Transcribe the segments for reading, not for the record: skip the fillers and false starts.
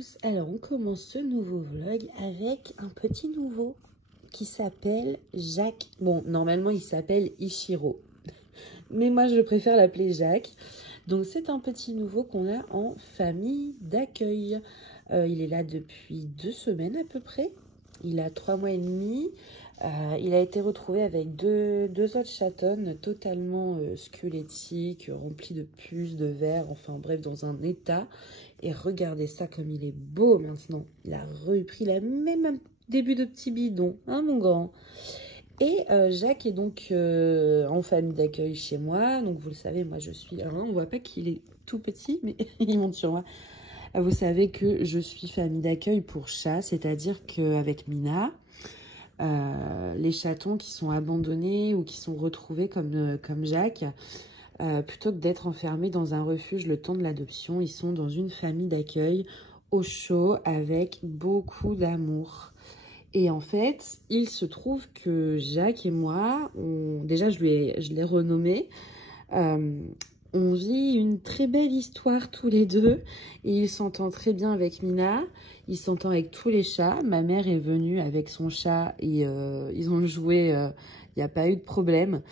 tous, alors on commence ce nouveau vlog avec un petit nouveau qui s'appelle Jacques. Bon, normalement il s'appelle Ichiro, mais moi je préfère l'appeler Jacques. Donc c'est un petit nouveau qu'on a en famille d'accueil. Il est là depuis 2 semaines à peu près. Il a 3 mois et demi. Il a été retrouvé avec deux autres chatonnes totalement squelettiques, remplies de puces, de verre, enfin bref, dans un état. Et regardez ça comme il est beau maintenant. Il a repris la même début de petit bidon, hein mon grand. Et Jacques est donc en famille d'accueil chez moi. Donc vous le savez, moi je suis... Alors, on voit pas qu'il est tout petit, mais il monte sur moi. Vous savez que je suis famille d'accueil pour chats, c'est-à-dire qu'avec Mina... les chatons qui sont abandonnés ou qui sont retrouvés comme Jacques, plutôt que d'être enfermés dans un refuge le temps de l'adoption, ils sont dans une famille d'accueil au chaud avec beaucoup d'amour. Et en fait, il se trouve que Jacques et moi, déjà je l'ai renommé, on vit une très belle histoire tous les deux et il s'entend très bien avec Mina, il s'entend avec tous les chats. Ma mère est venue avec son chat et ils ont joué, il n'y a pas eu de problème.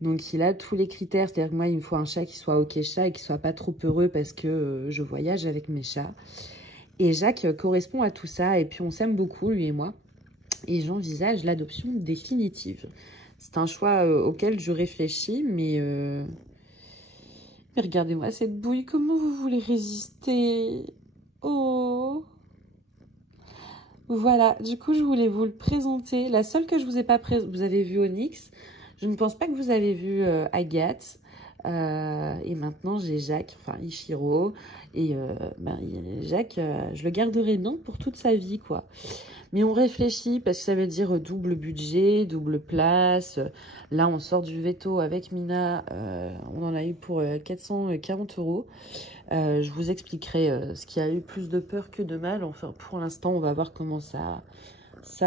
Donc il a tous les critères, c'est-à-dire que moi il me faut un chat qui soit ok chat et qui soit pas trop heureux parce que je voyage avec mes chats. Et Jacques correspond à tout ça et puis on s'aime beaucoup lui et moi. Et j'envisage l'adoption définitive. C'est un choix auquel je réfléchis, mais regardez-moi cette bouille, comment vous voulez résister? Oh! Voilà, du coup, je voulais vous le présenter. La seule que je vous ai pas présentée, vous avez vu Onyx. Je ne pense pas que vous avez vu Agathe. Et maintenant, j'ai Jacques, enfin Ichiro. Et Jacques, je le garderai non pour toute sa vie, quoi. Mais on réfléchit parce que ça veut dire double budget, double place. Là, on sort du veto avec Mina. On en a eu pour 440 €. Je vous expliquerai ce qui a eu plus de peur que de mal. Enfin, pour l'instant, on va voir comment ça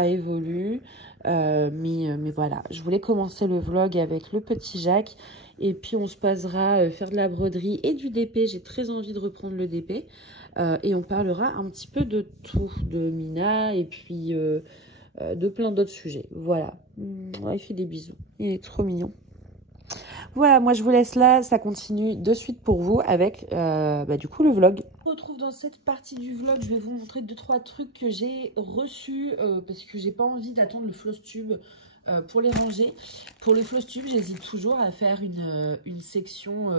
évolue. Mais voilà, je voulais commencer le vlog avec le petit Jacques. Et puis, on se posera faire de la broderie et du DP. J'ai très envie de reprendre le DP. Et on parlera un petit peu de tout, de Mina et puis de plein d'autres sujets. Voilà, il fait des bisous, il est trop mignon. Voilà, moi je vous laisse là, ça continue de suite pour vous avec du coup le vlog. On se retrouve dans cette partie du vlog, je vais vous montrer 2-3 trucs que j'ai reçus parce que j'ai pas envie d'attendre le floss tube pour les ranger. Pour le floss tube, j'hésite toujours à faire une section...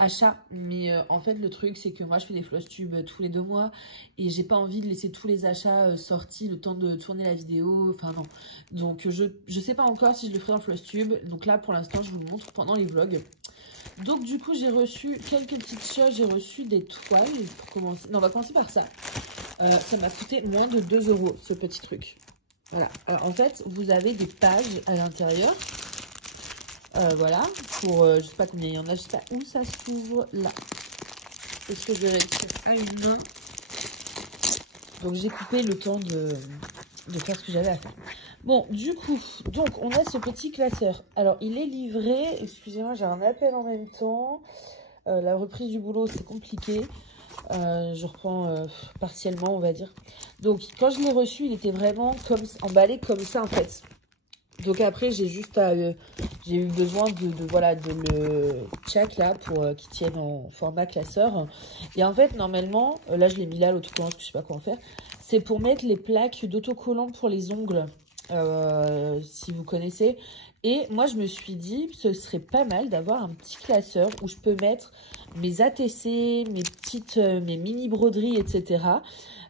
achat, mais en fait le truc c'est que moi je fais des floss tubes tous les 2 mois et j'ai pas envie de laisser tous les achats sortis le temps de tourner la vidéo, enfin non, donc je sais pas encore si je le ferai en floss tube, donc là pour l'instant je vous le montre pendant les vlogs. Donc du coup j'ai reçu quelques petites choses, j'ai reçu des toiles pour commencer, non on va commencer par ça. Ça m'a coûté moins de 2 € ce petit truc, voilà. En fait vous avez des pages à l'intérieur. Voilà, pour je sais pas combien il y en a, je sais pas où ça s'ouvre là. Est-ce que je vais réussir à une main? Donc j'ai coupé le temps de faire ce que j'avais à faire. Bon, du coup, donc on a ce petit classeur. Alors il est livré, excusez-moi, j'ai un appel en même temps. La reprise du boulot, c'est compliqué. Je reprends partiellement, on va dire. Donc quand je l'ai reçu, il était vraiment comme emballé comme ça en fait. Donc après, j'ai juste j'ai eu besoin de le check là pour qu'il tienne en format classeur. Et en fait, normalement, là je l'ai mis là, l'autocollant, parce que je sais pas quoi en faire. C'est pour mettre les plaques d'autocollant pour les ongles, si vous connaissez. Et moi, je me suis dit, ce serait pas mal d'avoir un petit classeur où je peux mettre mes ATC, mes mini broderies, etc.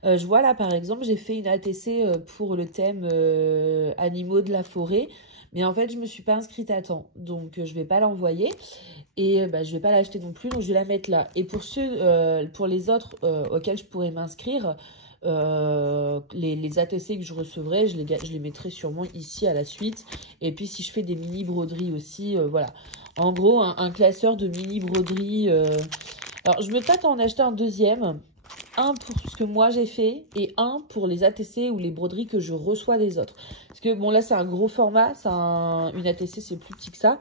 Je vois là, par exemple, j'ai fait une ATC pour le thème animaux de la forêt. Mais en fait, je me suis pas inscrite à temps. Donc, je vais pas l'envoyer. Et je vais pas l'acheter non plus. Donc, je vais la mettre là. Et pour pour les autres auxquels je pourrais m'inscrire, les ATC que je recevrai, je les mettrai sûrement ici à la suite. Et puis, si je fais des mini broderies aussi, voilà. En gros, un classeur de mini broderies. Alors, je me tâte à en acheter un deuxième. Un pour ce que moi j'ai fait et un pour les ATC ou les broderies que je reçois des autres. Parce que bon là c'est un gros format, une ATC c'est plus petit que ça.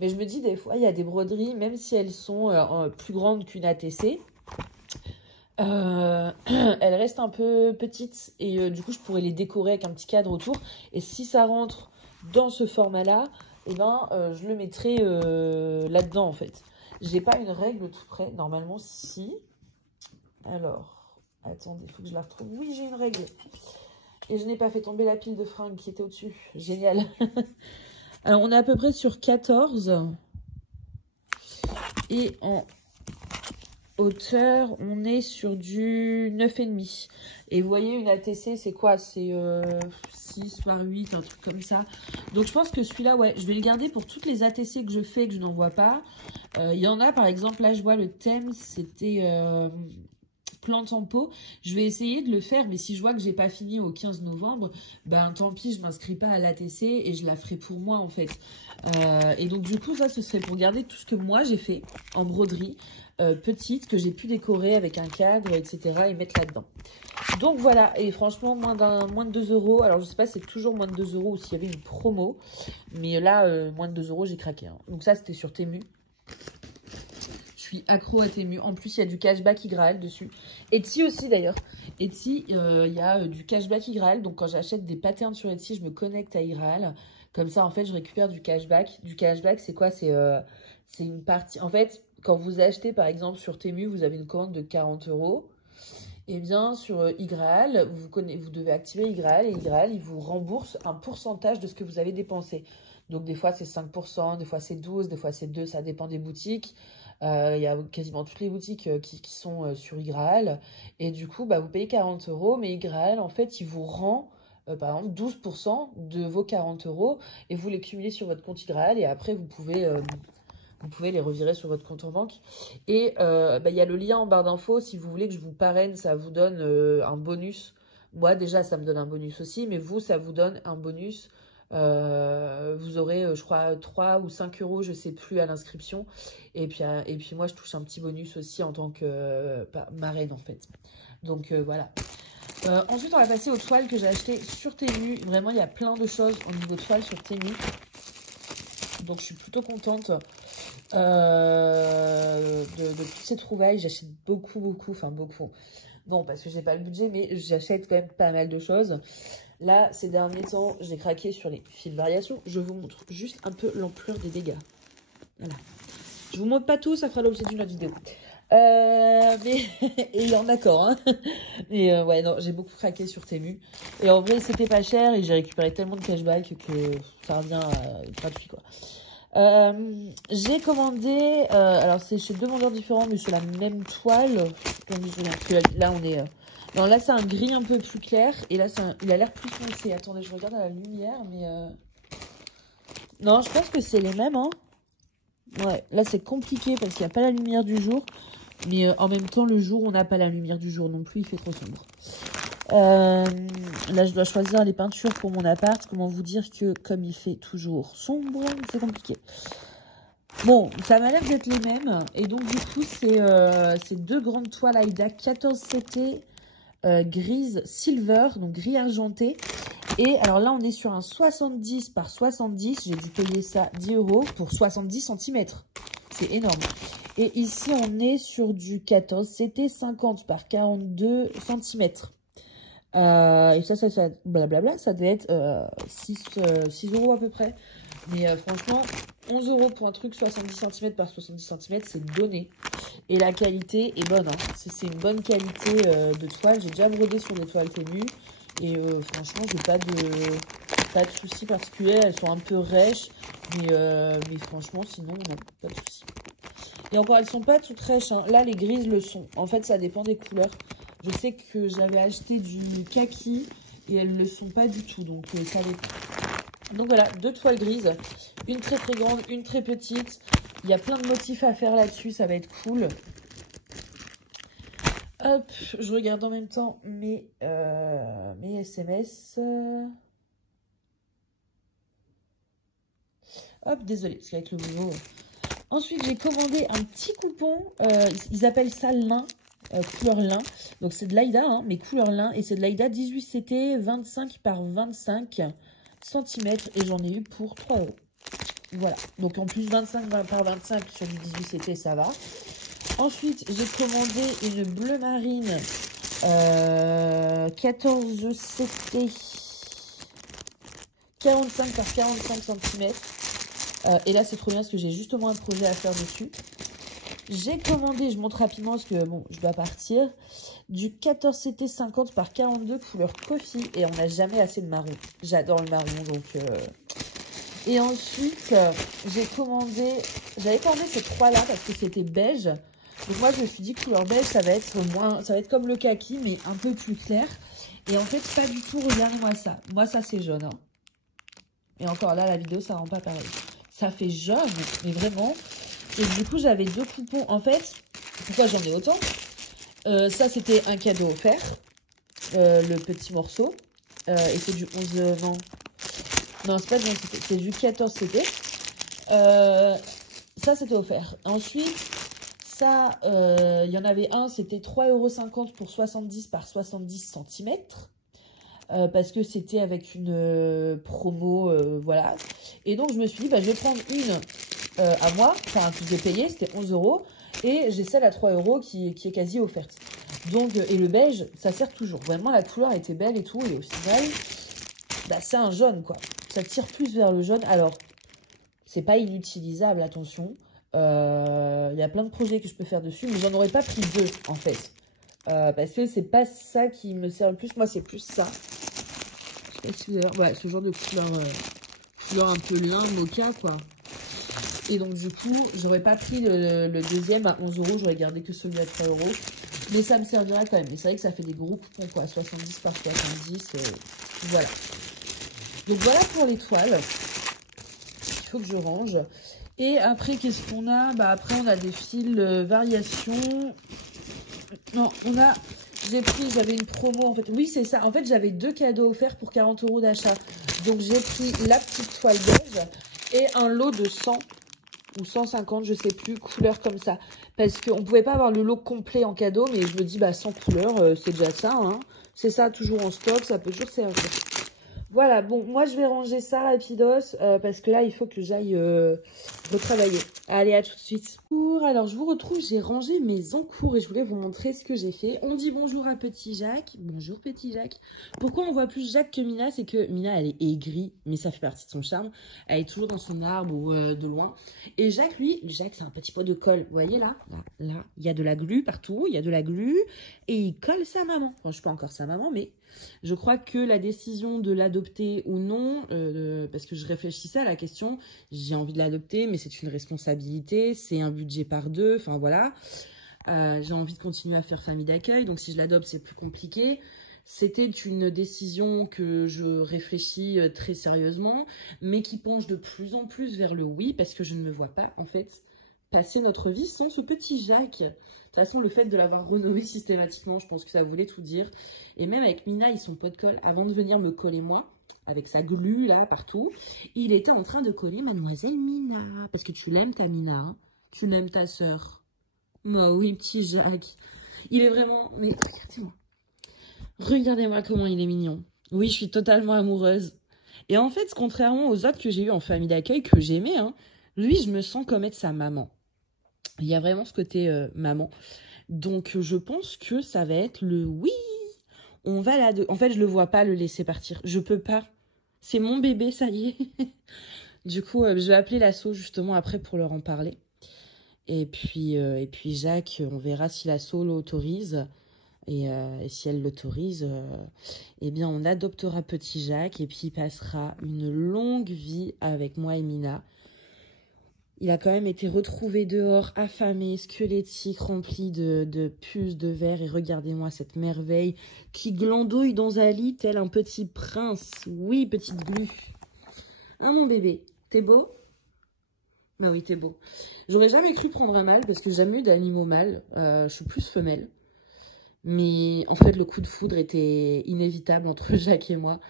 Mais je me dis des fois il y a des broderies, même si elles sont plus grandes qu'une ATC, Elles restent un peu petites et du coup, je pourrais les décorer avec un petit cadre autour. Et si ça rentre dans ce format-là, eh ben, je le mettrai là-dedans, en fait. J'ai pas une règle tout près. Normalement, si. Alors, attendez, il faut que je la retrouve. Oui, j'ai une règle. Et je n'ai pas fait tomber la pile de fringues qui était au-dessus. Génial. Alors, on est à peu près sur 14. Et en hauteur, on est sur du 9,5. Et vous voyez, une ATC, c'est quoi? C'est 6 par 8, un truc comme ça. Donc, je pense que celui-là, ouais, je vais le garder pour toutes les ATC que je fais et que je n'envoie pas. Il y en a, par exemple, là, je vois le thème, c'était plantes en pot. Je vais essayer de le faire, mais si je vois que j'ai pas fini au 15 novembre, ben tant pis, je m'inscris pas à l'ATC et je la ferai pour moi, en fait. Et donc, du coup, ça, ce serait pour garder tout ce que moi, j'ai fait en broderie. Petite, que j'ai pu décorer avec un cadre, etc. et mettre là-dedans. Donc voilà, et franchement, moins de 2 euros. Alors je sais pas si c'est toujours moins de 2 euros ou s'il y avait une promo. Mais là, moins de 2 euros, j'ai craqué. Hein. Donc ça, c'était sur Temu. Je suis accro à Temu. En plus, il y a du cashback Igraal dessus. Etsy aussi d'ailleurs. Etsy, il y a du cashback Igraal. Donc quand j'achète des patterns sur Etsy, je me connecte à Igraal. Comme ça, en fait, je récupère du cashback. Du cashback, c'est quoi? C'est une partie... En fait, quand vous achetez, par exemple, sur Temu, vous avez une commande de 40 euros. Et bien, sur Igraal, vous devez activer Igraal. Et Igraal, il vous rembourse un pourcentage de ce que vous avez dépensé. Donc, des fois, c'est 5%, des fois, c'est 12%, des fois, c'est 2%. Ça dépend des boutiques. Il y a quasiment toutes les boutiques qui sont sur Igraal. Et du coup, bah, vous payez 40 euros. Mais Igraal, en fait, il vous rend... par exemple, 12% de vos 40 euros et vous les cumulez sur votre compte Igraal et après, vous pouvez les revirer sur votre compte en banque. Et bah, y a le lien en barre d'infos. Si vous voulez que je vous parraine, ça vous donne un bonus. Moi, déjà, ça me donne un bonus aussi, mais vous, ça vous donne un bonus. Vous aurez, je crois, 3 ou 5 euros, je sais plus, à l'inscription. Et puis moi, je touche un petit bonus aussi en tant que marraine, en fait. Donc, voilà. Ensuite, on va passer aux toiles que j'ai achetées sur Temu. Vraiment, il y a plein de choses au niveau toile sur Temu. Donc, je suis plutôt contente de toutes ces trouvailles. J'achète beaucoup, enfin beaucoup. Non, parce que j'ai pas le budget, mais j'achète quand même pas mal de choses. Là, ces derniers temps, j'ai craqué sur les fils de variation. Je vous montre juste un peu l'ampleur des dégâts. Voilà. Je vous montre pas tout, ça fera l'objet d'une autre vidéo. Mais et il y en a encore, hein. Mais ouais, non, j'ai beaucoup craqué sur Temu. Et en vrai, c'était pas cher et j'ai récupéré tellement de cashback que ça revient gratuit, quoi. J'ai commandé, alors c'est chez deux vendeurs différents, mais c'est la même toile. Parce que là, on est... non, là, c'est un gris un peu plus clair. Et là, il a l'air plus foncé. Attendez, je regarde à la lumière, mais... non, je pense que c'est les mêmes, hein. Ouais, là, c'est compliqué parce qu'il n'y a pas la lumière du jour. Mais en même temps, le jour, on n'a pas la lumière du jour non plus. Il fait trop sombre. Là, je dois choisir les peintures pour mon appart. Comment vous dire que, comme il fait toujours sombre, c'est compliqué. Bon, ça m'a l'air d'être les mêmes. Et donc, du coup, c'est deux grandes toiles Aïda 14 CT grise silver, donc gris argenté. Et alors là, on est sur un 70 par 70. J'ai dû payer ça 10 euros pour 70 cm. C'est énorme. Et ici, on est sur du 14 CT 50 par 42 cm. Et ça, blablabla, ça devait être 6 euros à peu près. Mais franchement, 11 euros pour un truc 70 cm par 70 cm, c'est donné. Et la qualité est bonne. Hein. C'est une bonne qualité de toile. J'ai déjà brodé sur des toiles Temu. Et franchement, j'ai pas de soucis particuliers. Elles sont un peu rêches. Mais franchement, sinon, non, pas de soucis. Et encore, elles sont pas toutes rêches. Hein. Là, les grises le sont. En fait, ça dépend des couleurs. Je sais que j'avais acheté du kaki et elles ne le sont pas du tout. Donc, ça dépend. Donc, voilà, deux toiles grises. Une très très grande, une très petite. Il y a plein de motifs à faire là-dessus. Ça va être cool. Hop, je regarde en même temps mes SMS. Hop, désolé, parce qu'avec le boulot... Ensuite, j'ai commandé un petit coupon. Ils appellent ça lin, couleur lin. Donc, c'est de l'Aïda, hein, mais couleur lin. Et c'est de l'Aïda 18 CT, 25 par 25 cm. Et j'en ai eu pour 3 euros. Voilà. Donc, en plus, 25 par 25 sur du 18 CT, ça va. Ensuite, j'ai commandé une bleu marine 14 CT 45 par 45 cm. Et là, c'est trop bien parce que j'ai justement un projet à faire dessus. J'ai commandé, je montre rapidement parce que bon, je dois partir, du 14 CT 50 par 42 couleur coffee. Et on n'a jamais assez de marron. J'adore le marron, donc... Et ensuite, j'avais commandé ces trois-là parce que c'était beige. Donc moi, je me suis dit couleur beige, ça va être comme le kaki, mais un peu plus clair. Et en fait, pas du tout, regardez-moi ça. Moi, ça, c'est jaune. Hein. Et encore là, la vidéo, ça rend pas pareil. Ça fait jaune, mais vraiment. Et du coup, j'avais deux coupons. En fait, pourquoi j'en ai autant? Ça, c'était un cadeau offert. Le petit morceau. Et c'est du 11... Non, c'est pas du 11 CT, c'est du 14 CT. Ça, c'était offert. Ensuite, ça, il y en avait un, c'était 3,50 € pour 70 par 70 cm. Parce que c'était avec une promo, voilà. Et donc, je me suis dit, bah, je vais prendre une à moi, enfin, que j'ai payé, c'était 11 €. Et j'ai celle à 3 € qui est quasi offerte. Donc, et le beige, ça sert toujours. Vraiment, la couleur était belle et tout. Et au final, bah, c'est un jaune, quoi. Ça tire plus vers le jaune. Alors, c'est pas inutilisable, attention. Il y a plein de projets que je peux faire dessus, mais j'en aurais pas pris deux, en fait. Parce que c'est pas ça qui me sert le plus. Moi, c'est plus ça. Je sais pas si vous avez... Ouais, ce genre de couleur un peu lin, mocha, quoi. Et donc, du coup, j'aurais pas pris le deuxième à 11 €. J'aurais gardé que celui à 3 €. Mais ça me servira quand même. Mais c'est vrai que ça fait des gros coupons, quoi. 70 par 70. Voilà. Donc, voilà pour les toiles. Il faut que je range. Et après, qu'est-ce qu'on a? Bah, après, on a des fils variations. Non, j'avais une promo, en fait. Oui, c'est ça. En fait, j'avais deux cadeaux offerts pour 40 € d'achat. Donc, j'ai pris la petite toile beige et un lot de 100 ou 150, je sais plus, couleurs comme ça. Parce qu'on pouvait pas avoir le lot complet en cadeau, mais je me dis, bah, 100 couleurs, c'est déjà ça, hein. C'est ça, toujours en stock, ça peut toujours servir. Voilà, bon, moi, je vais ranger ça rapidos, parce que là, il faut que j'aille retravailler. Allez, à tout de suite. Alors, je vous retrouve, j'ai rangé mes encours et je voulais vous montrer ce que j'ai fait. On dit bonjour à Petit Jacques. Bonjour, Petit Jacques. Pourquoi on voit plus Jacques que Mina? C'est que Mina, elle est aigrie, mais ça fait partie de son charme. Elle est toujours dans son arbre ou de loin. Et Jacques, lui, c'est un petit pot de colle. Vous voyez là, il y a de la glu partout, il y a de la glu. Et il colle sa maman. Enfin, je suis pas encore sa maman, mais... Je crois que la décision de l'adopter ou non, parce que je réfléchissais à la question, j'ai envie de l'adopter, mais c'est une responsabilité, c'est un budget par deux, enfin voilà. J'ai envie de continuer à faire famille d'accueil, donc si je l'adopte, c'est plus compliqué. C'était une décision que je réfléchis très sérieusement, mais qui penche de plus en plus vers le oui, parce que je ne me vois pas, en fait, passer notre vie sans ce petit Jacques. De toute façon, le fait de l'avoir renommé systématiquement, je pense que ça voulait tout dire. Et même avec Mina et son pot de colle, avant de venir me coller moi, avec sa glu là, partout, il était en train de coller Mademoiselle Mina. Parce que tu l'aimes ta Mina, hein. Tu l'aimes ta sœur. Oh oui, petit Jacques. Il est vraiment... Mais regardez-moi. Regardez-moi comment il est mignon. Oui, je suis totalement amoureuse. Et en fait, contrairement aux autres que j'ai eu en famille d'accueil, que j'aimais, hein, lui, je me sens comme être sa maman. Il y a vraiment ce côté maman. Donc, je pense que ça va être le oui. On va là. En fait, je le vois pas le laisser partir. Je peux pas. C'est mon bébé, ça y est. Du coup, je vais appeler l'asso justement après pour leur en parler. Et puis Jacques, on verra si l'asso l'autorise. Et si elle l'autorise, eh bien, on adoptera petit Jacques. Et puis, il passera une longue vie avec moi et Mina. Il a quand même été retrouvé dehors, affamé, squelettique, rempli de puces, de vers. Et regardez-moi cette merveille qui glandouille dans un lit tel un petit prince. Oui, petite glu. Hein, mon bébé, t'es beau? Bah oui, t'es beau. J'aurais jamais cru prendre un mâle parce que j'ai jamais eu d'animaux mâles. Je suis plus femelle. Mais en fait, le coup de foudre était inévitable entre Jacques et moi.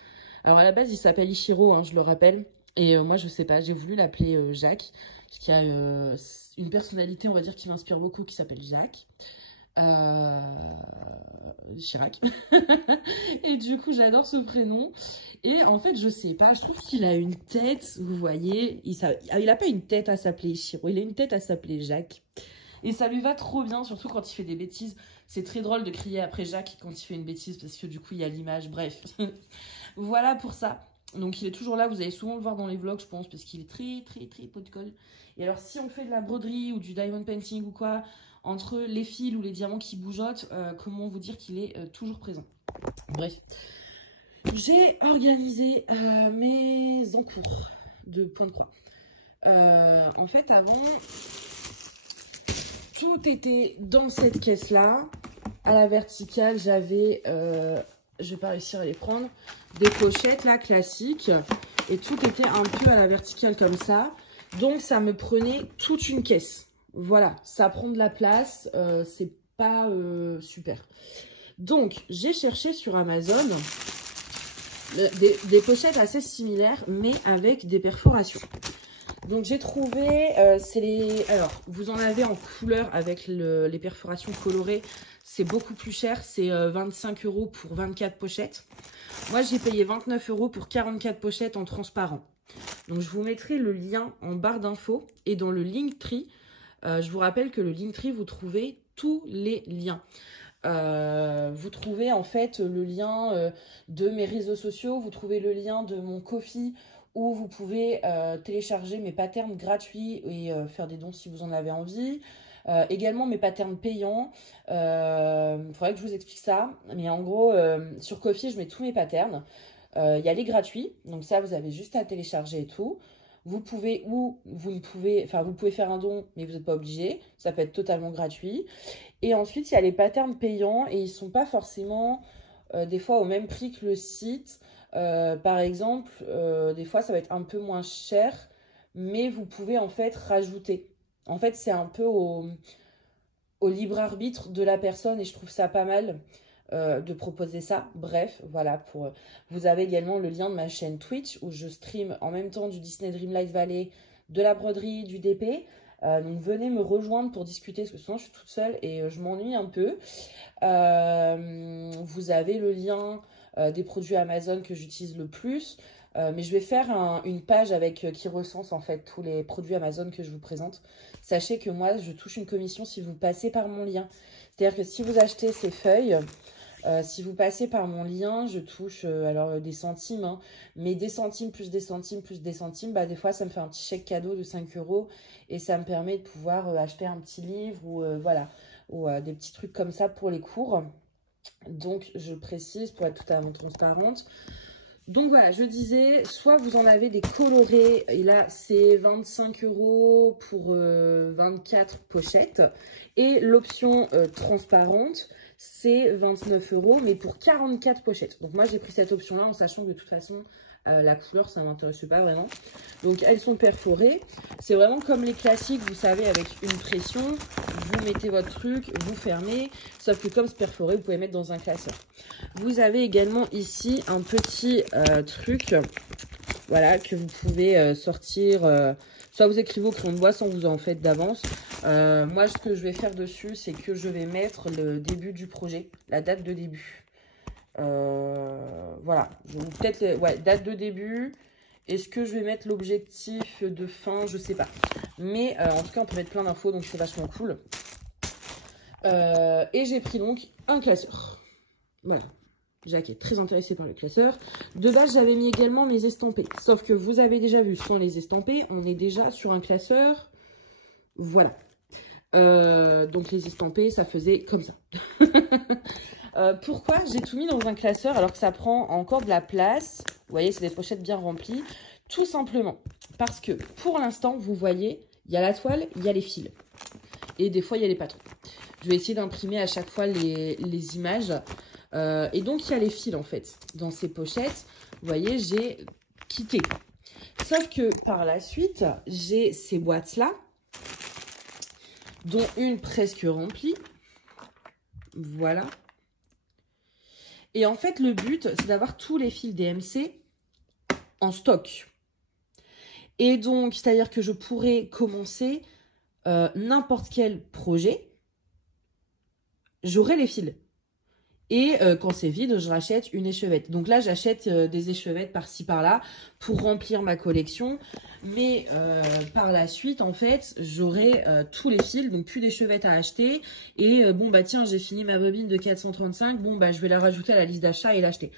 Alors à la base, il s'appelle Ichiro, hein, je le rappelle. Et moi, je sais pas, j'ai voulu l'appeler Jacques. Parce qu'il y a une personnalité, on va dire, qui m'inspire beaucoup, qui s'appelle Jacques. Chirac. Et du coup, j'adore ce prénom. Et en fait, je sais pas, je trouve qu'il a une tête, vous voyez. Il a pas une tête à s'appeler Ichiro, il a une tête à s'appeler Jacques. Et ça lui va trop bien, surtout quand il fait des bêtises. C'est très drôle de crier après Jacques quand il fait une bêtise, parce que du coup, il y a l'image. Bref, voilà pour ça. Donc, il est toujours là. Vous allez souvent le voir dans les vlogs, je pense, parce qu'il est très, très, très pot de colle. Et alors, si on fait de la broderie ou du diamond painting ou quoi, entre les fils ou les diamants qui bougeotent, comment vous dire qu'il est toujours présent. Bref. J'ai organisé mes encours de point de croix. En fait, avant, tout était dans cette caisse-là. À la verticale, j'avais, je vais pas réussir à les prendre, des pochettes là, classiques. Et tout était un peu à la verticale comme ça. Donc, ça me prenait toute une caisse. Voilà, ça prend de la place. C'est pas super. Donc, j'ai cherché sur Amazon des pochettes assez similaires, mais avec des perforations. Donc, j'ai trouvé, c'est les... Alors, vous en avez en couleur avec les perforations colorées. C'est beaucoup plus cher. C'est 25 € pour 24 pochettes. Moi, j'ai payé 29 € pour 44 pochettes en transparent. Donc, je vous mettrai le lien en barre d'infos. Et dans le Linktree, je vous rappelle que le Linktree, vous trouvez tous les liens. Vous trouvez en fait le lien de mes réseaux sociaux, vous trouvez le lien de mon Ko-fi où vous pouvez télécharger mes patterns gratuits et faire des dons si vous en avez envie. Également mes patterns payants, faudrait que je vous explique ça, mais en gros sur Ko-fi je mets tous mes patterns. Il y a les gratuits, donc ça vous avez juste à télécharger et tout. Vous pouvez ou vous ne pouvez, enfin vous pouvez faire un don, mais vous n'êtes pas obligé. Ça peut être totalement gratuit. Et ensuite, il y a les patterns payants et ils ne sont pas forcément des fois au même prix que le site. Par exemple, des fois ça va être un peu moins cher, mais vous pouvez en fait rajouter. En fait, c'est un peu au libre arbitre de la personne et je trouve ça pas mal. De proposer ça. Bref, voilà. Vous avez également le lien de ma chaîne Twitch où je stream en même temps du Disney Dreamlight Valley, de la broderie, du DP. Donc venez me rejoindre pour discuter parce que souvent je suis toute seule et je m'ennuie un peu. Vous avez le lien des produits Amazon que j'utilise le plus. Mais je vais faire une page avec qui recense en fait tous les produits Amazon que je vous présente. Sachez que moi je touche une commission si vous passez par mon lien. C'est-à-dire que si vous achetez ces feuilles, si vous passez par mon lien, je touche alors des centimes, hein, mais des centimes plus des centimes plus des centimes, bah, des fois ça me fait un petit chèque cadeau de 5 € et ça me permet de pouvoir acheter un petit livre ou voilà, ou des petits trucs comme ça pour les cours. Donc je précise pour être totalement transparente. Donc voilà, je disais, soit vous en avez des colorés, et là c'est 25 € pour 24 pochettes, et l'option transparente, c'est 29 €, mais pour 44 pochettes. Donc moi j'ai pris cette option-là en sachant que de toute façon, la couleur ça ne m'intéresse pas vraiment. Donc elles sont perforées, c'est vraiment comme les classiques, vous savez, avec une pression, vous mettez votre truc, vous fermez, sauf que comme c'est perforé, vous pouvez mettre dans un classeur. Vous avez également ici un petit truc, voilà, que vous pouvez sortir, soit vous écrivez au crayon de bois, soit vous en faites d'avance. Moi, ce que je vais faire dessus, c'est que je vais mettre le début du projet, la date de début. Voilà, peut-être, ouais, date de début. Est-ce que je vais mettre l'objectif de fin? Je sais pas. Mais en tout cas, on peut mettre plein d'infos, donc c'est vachement cool. Et j'ai pris donc un classeur. Voilà. Jacques est très intéressé par le classeur. De base, j'avais mis également mes estampés. Sauf que vous avez déjà vu, sans les estampés, on est déjà sur un classeur. Voilà. Donc les estampés, ça faisait comme ça. Pourquoi j'ai tout mis dans un classeur alors que ça prend encore de la place? Vous voyez, c'est des pochettes bien remplies. Tout simplement parce que pour l'instant, vous voyez, il y a la toile, il y a les fils. Et des fois, il y a les patrons. Je vais essayer d'imprimer à chaque fois les images. Et donc, il y a les fils, en fait. Dans ces pochettes, vous voyez, j'ai quitté. Sauf que, par la suite, j'ai ces boîtes-là, dont une presque remplie. Voilà. Et en fait, le but, c'est d'avoir tous les fils DMC en stock. Et donc, c'est-à-dire que je pourrais commencer n'importe quel projet. J'aurai les fils. Et quand c'est vide, je rachète une échevette. Donc là, j'achète des échevettes par-ci, par-là pour remplir ma collection. Mais par la suite, en fait, j'aurai tous les fils, donc plus d'échevettes à acheter. Et bon, bah tiens, j'ai fini ma bobine de 435. Bon, bah je vais la rajouter à la liste d'achat et l'acheter.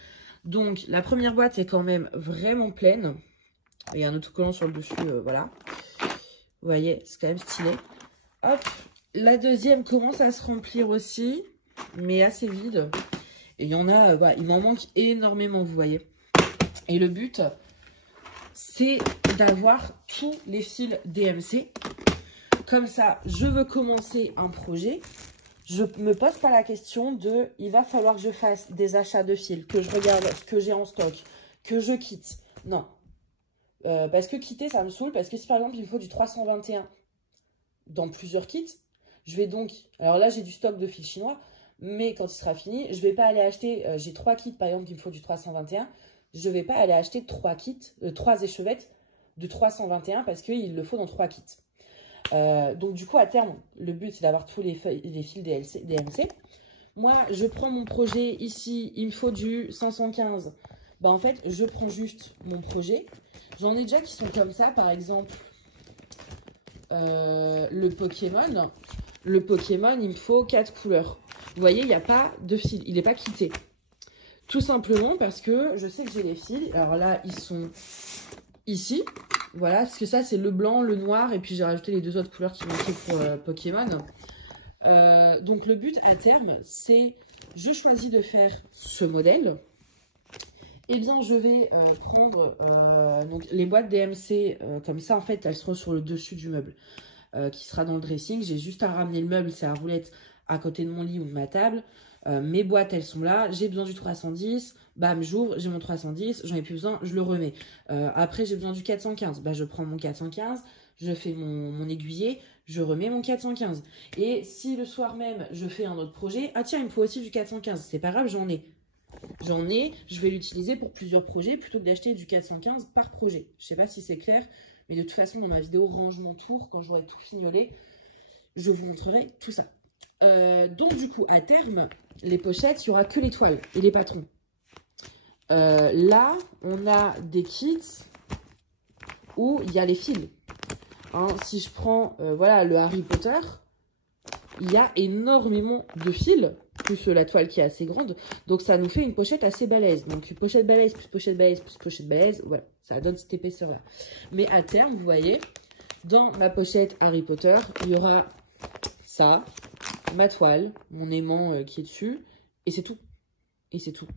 Donc la première boîte est quand même vraiment pleine. Il y a un autocollant sur le dessus, voilà. Vous voyez, c'est quand même stylé. Hop, la deuxième commence à se remplir aussi, mais assez vide. Et il y en a, voilà, il m'en manque énormément, vous voyez. Et le but, c'est d'avoir tous les fils DMC. Comme ça, je veux commencer un projet. Je ne me pose pas la question de, il va falloir que je fasse des achats de fils, que je regarde ce que j'ai en stock, que je quitte. Non. Parce que quitter, ça me saoule. Parce que si par exemple, il me faut du 321 dans plusieurs kits, je vais donc... Alors là, j'ai du stock de fils chinois, mais quand il sera fini, je ne vais pas aller acheter... j'ai 3 kits, par exemple, qu'il me faut du 321. Je ne vais pas aller acheter 3 kits, 3 échevettes de 321 parce qu'il le faut dans 3 kits. Donc du coup, à terme, le but, c'est d'avoir tous les fils DMC. Moi, je prends mon projet ici, il me faut du 515. Bah, en fait, je prends juste mon projet. J'en ai déjà qui sont comme ça, par exemple, le Pokémon. Le Pokémon, il me faut 4 couleurs. Vous voyez, il n'y a pas de fil, il n'est pas quitté. Tout simplement parce que je sais que j'ai les fils. Alors là, ils sont ici. Voilà, parce que ça, c'est le blanc, le noir. Et puis, j'ai rajouté les 2 autres couleurs qui manquaient pour Pokémon. Donc, le but à terme, c'est... Je choisis de faire ce modèle. Eh bien, je vais prendre donc, les boîtes DMC. Comme ça, en fait, elles seront sur le dessus du meuble. Qui sera dans le dressing. J'ai juste à ramener le meuble, c'est à roulette, à côté de mon lit ou de ma table. Mes boîtes, elles sont là. J'ai besoin du 310. Bam, j'ouvre, j'ai mon 310. J'en ai plus besoin, je le remets. Après, j'ai besoin du 415. Bah, je prends mon 415. Je fais mon aiguillé. Je remets mon 415. Et si le soir même, je fais un autre projet. Ah tiens, il me faut aussi du 415. C'est pas grave, j'en ai. J'en ai. Je vais l'utiliser pour plusieurs projets plutôt que d'acheter du 415 par projet. Je sais pas si c'est clair. Mais de toute façon, dans ma vidéo rangement tour, quand j'aurai tout fignolé, je vous montrerai tout ça. Donc du coup, à terme, les pochettes, il n'y aura que les toiles et les patrons. Là, on a des kits où il y a les fils. Hein, si je prends voilà, le Harry Potter, il y a énormément de fils, plus la toile qui est assez grande. Donc ça nous fait une pochette assez balèze. Donc une pochette balèze, plus pochette balèze, plus pochette balèze. Voilà, ça donne cette épaisseur-là. Mais à terme, vous voyez, dans ma pochette Harry Potter, il y aura ça, ma toile, mon aimant qui est dessus, et c'est tout. Et c'est tout.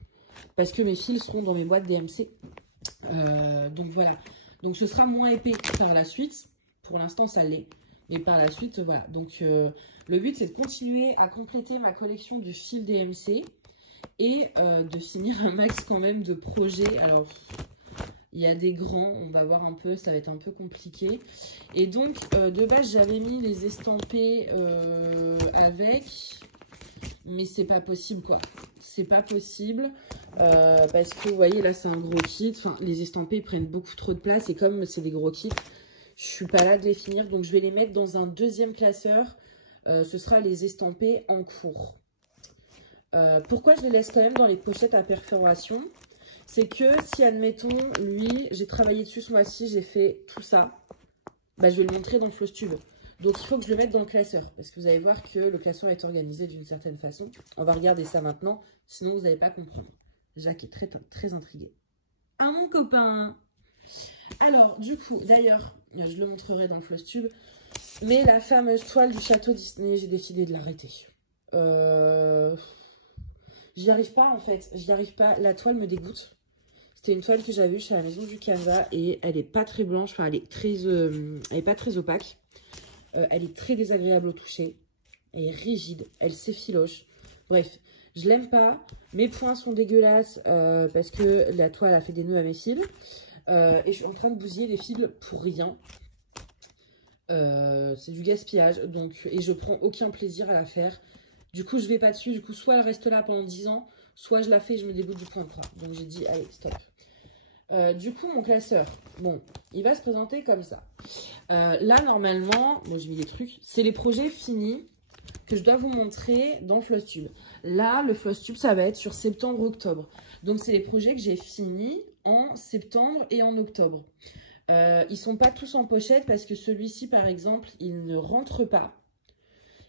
Parce que mes fils seront dans mes boîtes DMC. Donc voilà. Donc ce sera moins épais par la suite. Pour l'instant, ça l'est. Mais par la suite, voilà. Donc le but, c'est de continuer à compléter ma collection de fils DMC. Et de finir un max quand même de projets. Alors, il y a des grands, on va voir un peu, ça va être un peu compliqué. Et donc, de base, j'avais mis les estampés avec, mais c'est pas possible, quoi. C'est pas possible, parce que, vous voyez, là, c'est un gros kit. Enfin, les estampés prennent beaucoup trop de place, et comme c'est des gros kits, je suis pas là de les finir. Donc, je vais les mettre dans un deuxième classeur. Ce sera les estampés en cours. Pourquoi je les laisse quand même dans les pochettes à perforation? C'est que si, admettons, lui, j'ai travaillé dessus ce mois-ci, j'ai fait tout ça, bah, je vais le montrer dans le floss tube. Donc, il faut que je le mette dans le classeur. Parce que vous allez voir que le classeur est organisé d'une certaine façon. On va regarder ça maintenant, sinon vous n'allez pas comprendre. Jacques est très, très intrigué. Ah, mon copain! Alors, du coup, d'ailleurs, je le montrerai dans le floss tube. Mais la fameuse toile du château Disney, j'ai décidé de l'arrêter. J'y arrive pas, en fait. J'y arrive pas. La toile me dégoûte. C'était une toile que j'avais vue chez la maison du Canva et elle est pas très blanche. Enfin, elle est pas très opaque. Elle est très désagréable au toucher. Elle est rigide. Elle s'effiloche. Bref, je l'aime pas. Mes points sont dégueulasses parce que la toile a fait des nœuds à mes fils. Et je suis en train de bousiller les fils pour rien. C'est du gaspillage. Donc, et je prends aucun plaisir à la faire. Du coup, je vais pas dessus. Du coup, soit elle reste là pendant 10 ans, soit je la fais et je me dégoûte du point de croix. Donc, j'ai dit, allez, stop. Du coup, mon classeur, bon, il va se présenter comme ça. Là, normalement, bon, j'ai mis des trucs. C'est les projets finis que je dois vous montrer dans Flosstube. Là, le Flosstube, ça va être sur septembre-octobre. Donc, c'est les projets que j'ai finis en septembre et en octobre. Ils ne sont pas tous en pochette parce que celui-ci, par exemple, il ne rentre pas.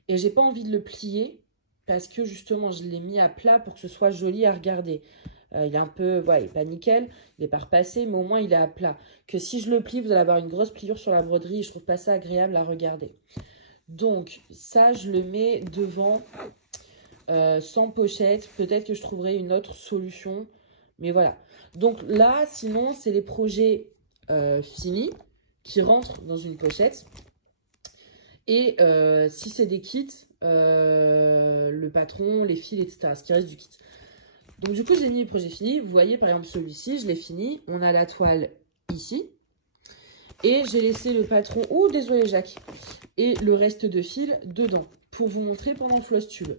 Et j'ai pas envie de le plier parce que justement, je l'ai mis à plat pour que ce soit joli à regarder. Il est un peu, voilà, il n'est pas nickel, il n'est pas repassé, mais au moins il est à plat. Que si je le plie, vous allez avoir une grosse pliure sur la broderie et je trouve pas ça agréable à regarder. Donc ça, je le mets devant, sans pochette. Peut-être que je trouverai une autre solution, mais voilà. Donc là, sinon, c'est les projets finis qui rentrent dans une pochette. Et si c'est des kits, le patron, les fils, etc. Ce qui reste du kit. Donc du coup, j'ai mis les projets finis. Vous voyez, par exemple, celui-ci, je l'ai fini. On a la toile ici. Et j'ai laissé le patron... Oh, désolé, Jacques. Et le reste de fil dedans. Pour vous montrer pendant le Flosstube.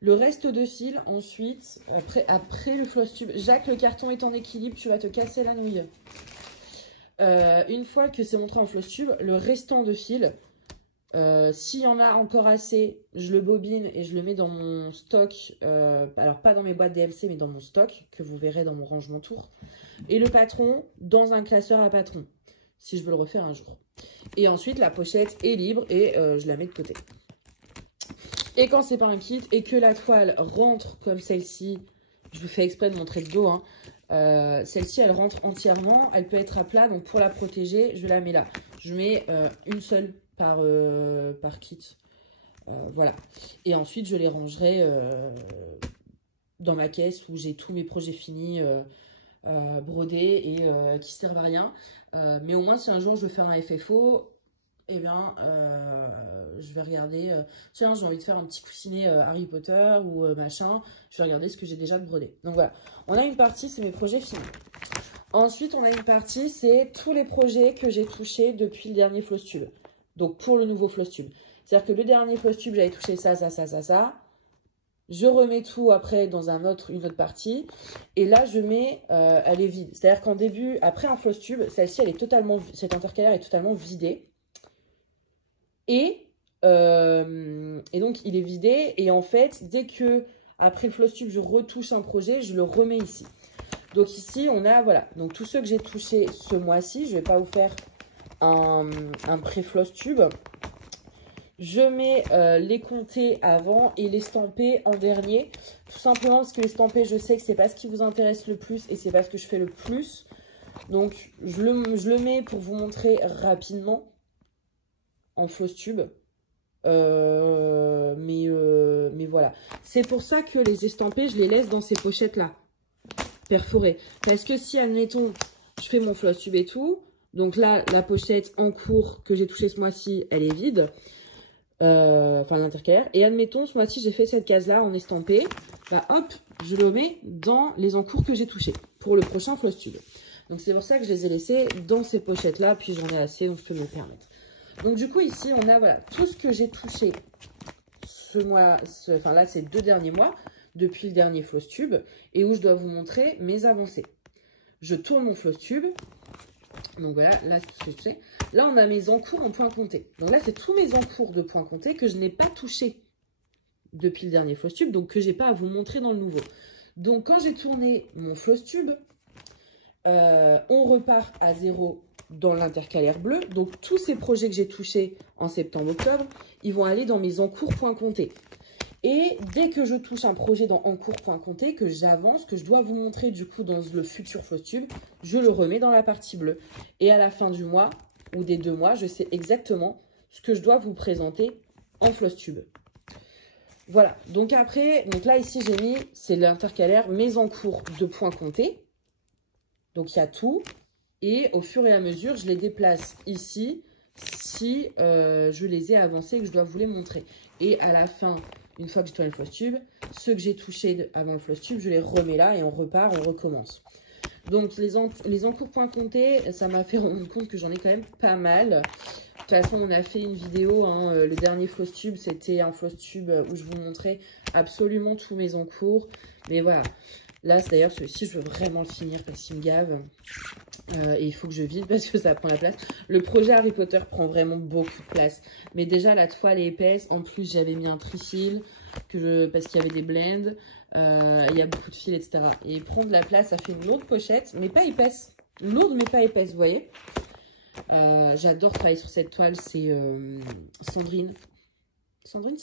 Le reste de fil, ensuite, après le Flosstube. Jacques, le carton est en équilibre. Tu vas te casser la nouille. Une fois que c'est montré en Flosstube, le restant de fil... s'il y en a encore assez, je le bobine et je le mets dans mon stock. Alors, pas dans mes boîtes DMC, mais dans mon stock, que vous verrez dans mon rangement tour. Et le patron dans un classeur à patron, si je veux le refaire un jour. Et ensuite, la pochette est libre et je la mets de côté. Et quand c'est pas un kit et que la toile rentre comme celle-ci, je vous fais exprès de montrer le dos, hein, celle-ci, elle rentre entièrement. Elle peut être à plat, donc pour la protéger, je la mets là. Je mets une seule par kit. Voilà. Et ensuite, je les rangerai dans ma caisse où j'ai tous mes projets finis, brodés et qui servent à rien. Mais au moins, si un jour je veux faire un FFO, eh bien, je vais regarder. Tiens, j'ai envie de faire un petit coussinet Harry Potter ou machin. Je vais regarder ce que j'ai déjà de brodé. Donc voilà. On a une partie, c'est mes projets finis. Ensuite, on a une partie, c'est tous les projets que j'ai touchés depuis le dernier Flosstube. Donc, pour le nouveau Flosstube. C'est-à-dire que le dernier Flosstube, j'avais touché ça. Je remets tout après dans une autre partie. Et là, je mets, elle est vide. C'est-à-dire qu'en début, après un Flosstube, celle-ci, elle est totalement, cette intercalaire est totalement vidée. Et donc, il est vidé. Et en fait, dès que, après le Flosstube, je retouche un projet, je le remets ici. Donc ici, on a, voilà. Donc, tous ceux que j'ai touchés ce mois-ci, je ne vais pas vous faire un pré-Flosstube. Je mets les comptés avant et les stampés en dernier. Tout simplement parce que les stampés, je sais que c'est pas ce qui vous intéresse le plus et c'est pas ce que je fais le plus. Donc, je le mets pour vous montrer rapidement en Flosstube. Mais voilà. C'est pour ça que les estampés, je les laisse dans ces pochettes-là, perforées. Parce que si, admettons, je fais mon Flosstube et tout... Donc là, la pochette en cours que j'ai touchée ce mois-ci, elle est vide. Enfin, l'intercalaire. Et admettons, ce mois-ci, j'ai fait cette case-là en estampé. Bah hop, je le mets dans les encours que j'ai touchés pour le prochain Flosstube. Donc c'est pour ça que je les ai laissés dans ces pochettes-là. Puis j'en ai assez, donc je peux me le permettre. Donc du coup, ici, on a voilà tout ce que j'ai touché ce mois. Enfin là, ces 2 derniers mois, depuis le dernier Flosstube. Et où je dois vous montrer mes avancées. Je tourne mon Flosstube. Donc voilà, là, c'est là, on a mes encours en points comptés. Donc là, c'est tous mes encours de points comptés que je n'ai pas touchés depuis le dernier Flosstube, donc que je n'ai pas à vous montrer dans le nouveau. Donc, quand j'ai tourné mon Flosstube, on repart à 0 dans l'intercalaire bleu. Donc, tous ces projets que j'ai touchés en septembre-octobre, ils vont aller dans mes encours points comptés. Et dès que je touche un projet dans en cours point compté, que j'avance, que je dois vous montrer du coup dans le futur Flosstube, je le remets dans la partie bleue. Et à la fin du mois ou des 2 mois, je sais exactement ce que je dois vous présenter en Flosstube. Voilà, donc après, donc là ici j'ai mis, c'est l'intercalaire, mes encours de points comptés. Donc il y a tout. Et au fur et à mesure, je les déplace ici si je les ai avancés et que je dois vous les montrer. Et à la fin... Une fois que j'ai tourné le Flosstube, ceux que j'ai touchés avant le Flosstube, je les remets là et on repart, on recommence. Donc, les encours points comptés, ça m'a fait rendre compte que j'en ai quand même pas mal. De toute façon, on a fait une vidéo, hein, le dernier Flosstube, c'était un Flosstube où je vous montrais absolument tous mes encours. Mais voilà, Là, d'ailleurs, celui-ci, je veux vraiment le finir parce qu'il me gave. Et il faut que je vide parce que ça prend la place. Le projet Harry Potter prend vraiment beaucoup de place. Mais déjà, la toile est épaisse. En plus, j'avais mis un trifil parce qu'il y avait des blends. Il y a beaucoup de fils, etc. Et prendre de la place, ça fait une lourde pochette, mais pas épaisse. Lourde, mais pas épaisse, vous voyez. J'adore travailler sur cette toile. C'est Sandrine. Sandrine,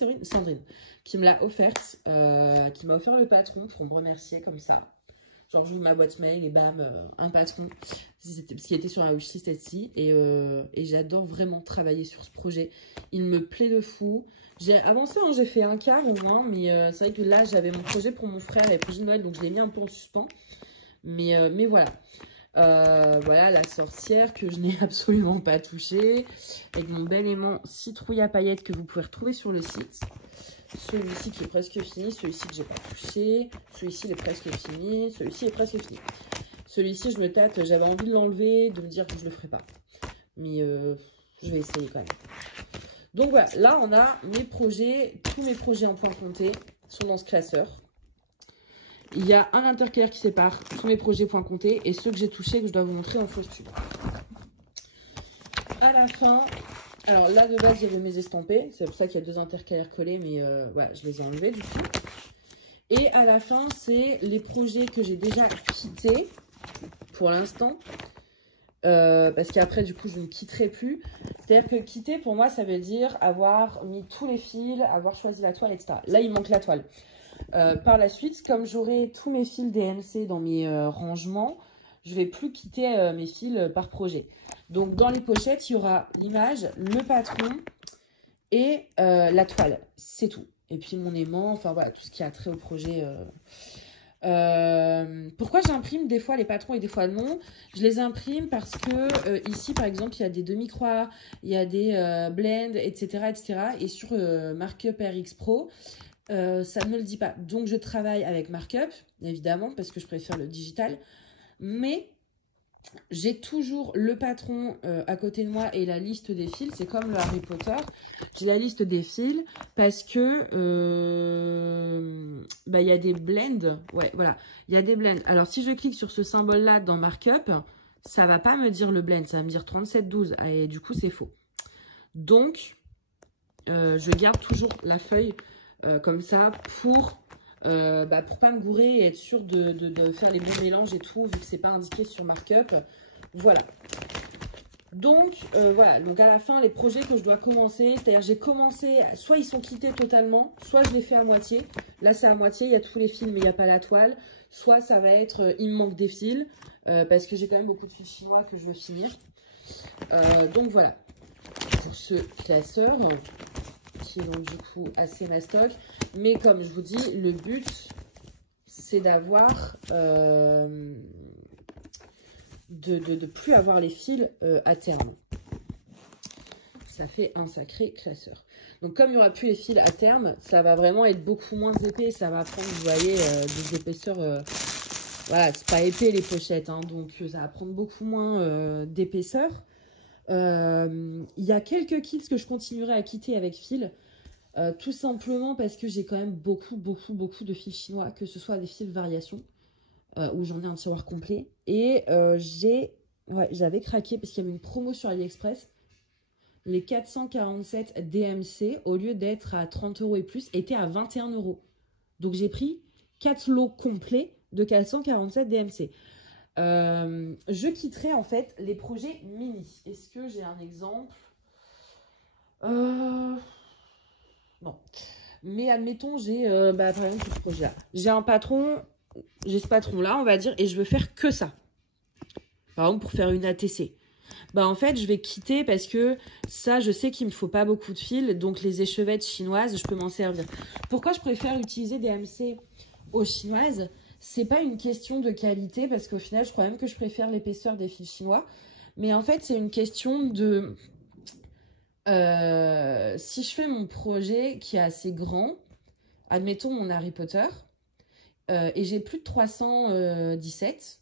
qui me l'a offerte, qui m'a offert le patron pour me remercier comme ça. Genre, j'ouvre ma boîte mail et bam, un patron. C'était ce qui était sur la wishlist ici. Et j'adore vraiment travailler sur ce projet. Il me plaît de fou. J'ai avancé, hein, j'ai fait un quart au moins. Mais c'est vrai que là, j'avais mon projet pour mon frère et projet de Noël. Donc, je l'ai mis un peu en suspens. Mais voilà. Voilà la sorcière que je n'ai absolument pas touchée. Avec mon bel aimant citrouille à paillettes que vous pouvez retrouver sur le site. Celui-ci qui est presque fini, celui-ci que j'ai pas touché, celui-ci il est presque fini, celui-ci est presque fini. Celui-ci je me tâte, j'avais envie de l'enlever, de me dire que je le ferai pas. Mais je vais essayer quand même. Donc voilà, là on a mes projets, tous mes projets en point compté sont dans ce classeur. Il y a un intercalaire qui sépare tous mes projets point compté et ceux que j'ai touchés que je dois vous montrer en fausse tube. À la fin... Alors là, de base, j'avais mes estampés. C'est pour ça qu'il y a 2 intercalaires collés, mais voilà, je les ai enlevés du coup. Et à la fin, c'est les projets que j'ai déjà quittés pour l'instant. Parce qu'après, du coup, je ne quitterai plus. C'est-à-dire que quitter, pour moi, ça veut dire avoir mis tous les fils, avoir choisi la toile, etc. Là, il manque la toile. Par la suite, comme j'aurai tous mes fils DMC dans mes rangements, je vais plus quitter mes fils par projet. Donc, dans les pochettes, il y aura l'image, le patron et la toile. C'est tout. Et puis, mon aimant, enfin voilà, tout ce qui a trait au projet. Pourquoi j'imprime des fois les patrons et des fois non? Je les imprime parce que ici, par exemple, il y a des demi-croix, il y a des blends, etc., etc. Et sur Markup RX Pro, ça ne me le dit pas. Donc, je travaille avec Markup, évidemment, parce que je préfère le digital. Mais... j'ai toujours le patron à côté de moi et la liste des fils. C'est comme le Harry Potter. J'ai la liste des fils parce que bah, y a des blends. Ouais, voilà. Il y a des blends. Alors, si je clique sur ce symbole-là dans Markup, ça va pas me dire le blend. Ça va me dire 3712. Et du coup, c'est faux. Donc, je garde toujours la feuille comme ça pour pas me gourer et être sûr de faire les bons mélanges et tout, vu que c'est pas indiqué sur Markup. Voilà. Donc, voilà. Donc, à la fin, les projets que je dois commencer, c'est-à-dire j'ai commencé, soit ils sont quittés totalement, soit je les fais à moitié. Là, c'est à moitié, il y a tous les fils, mais il n'y a pas la toile. Soit ça va être, il me manque des fils, parce que j'ai quand même beaucoup de fils chinois que je veux finir. Donc, voilà. Pour ce classeur, qui est donc du coup assez mastoc. Mais comme je vous dis, le but, c'est d'avoir... de plus avoir les fils à terme. Ça fait un sacré classeur. Donc comme il n'y aura plus les fils à terme, ça va vraiment être beaucoup moins épais. Ça va prendre, vous voyez, des épaisseurs... voilà, c'est pas épais les pochettes, hein, donc ça va prendre beaucoup moins d'épaisseur. Il y a quelques kits que je continuerai à quitter avec fil. Tout simplement parce que j'ai quand même beaucoup de fils chinois, que ce soit des fils variations, où j'en ai un tiroir complet. Et j'avais craqué parce qu'il y avait une promo sur AliExpress. Les 447 DMC, au lieu d'être à 30 € et plus, étaient à 21 €. Donc j'ai pris 4 lots complets de 447 DMC. Je quitterai en fait les projets mini. Est-ce que j'ai un exemple? Non. Mais admettons, j'ai par exemple ce projet-là. J'ai un patron, j'ai ce patron-là, on va dire, et je veux faire que ça. Par exemple, pour faire une ATC. Bah en fait, je vais quitter parce que ça, je sais qu'il me faut pas beaucoup de fils. Donc, les échevettes chinoises, je peux m'en servir. Pourquoi je préfère utiliser des MC aux chinoises? C'est pas une question de qualité parce qu'au final, je crois même que je préfère l'épaisseur des fils chinois. Mais en fait, c'est une question de... si je fais mon projet qui est assez grand, admettons mon Harry Potter, et j'ai plus de 317,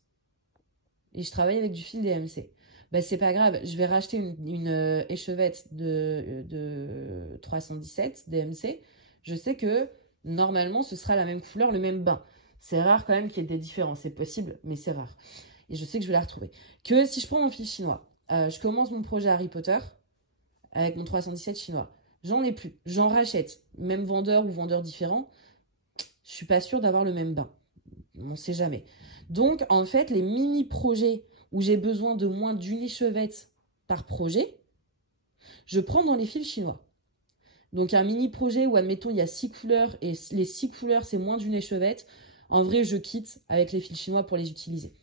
et je travaille avec du fil DMC. Ben, c'est pas grave, je vais racheter une échevette de 317 DMC. Je sais que normalement ce sera la même couleur, le même bain. C'est rare quand même qu'il y ait des différences. C'est possible, mais c'est rare. Et je sais que je vais la retrouver. Que si je prends mon fil chinois, je commence mon projet Harry Potter avec mon 317 chinois. J'en ai plus. J'en rachète. Même vendeur ou vendeur différent, je suis pas sûre d'avoir le même bain. On sait jamais. Donc, en fait, les mini-projets où j'ai besoin de moins d'une échevette par projet, je prends dans les fils chinois. Donc, un mini-projet où, admettons, il y a 6 couleurs et les 6 couleurs, c'est moins d'une échevette. En vrai, je quitte avec les fils chinois pour les utiliser.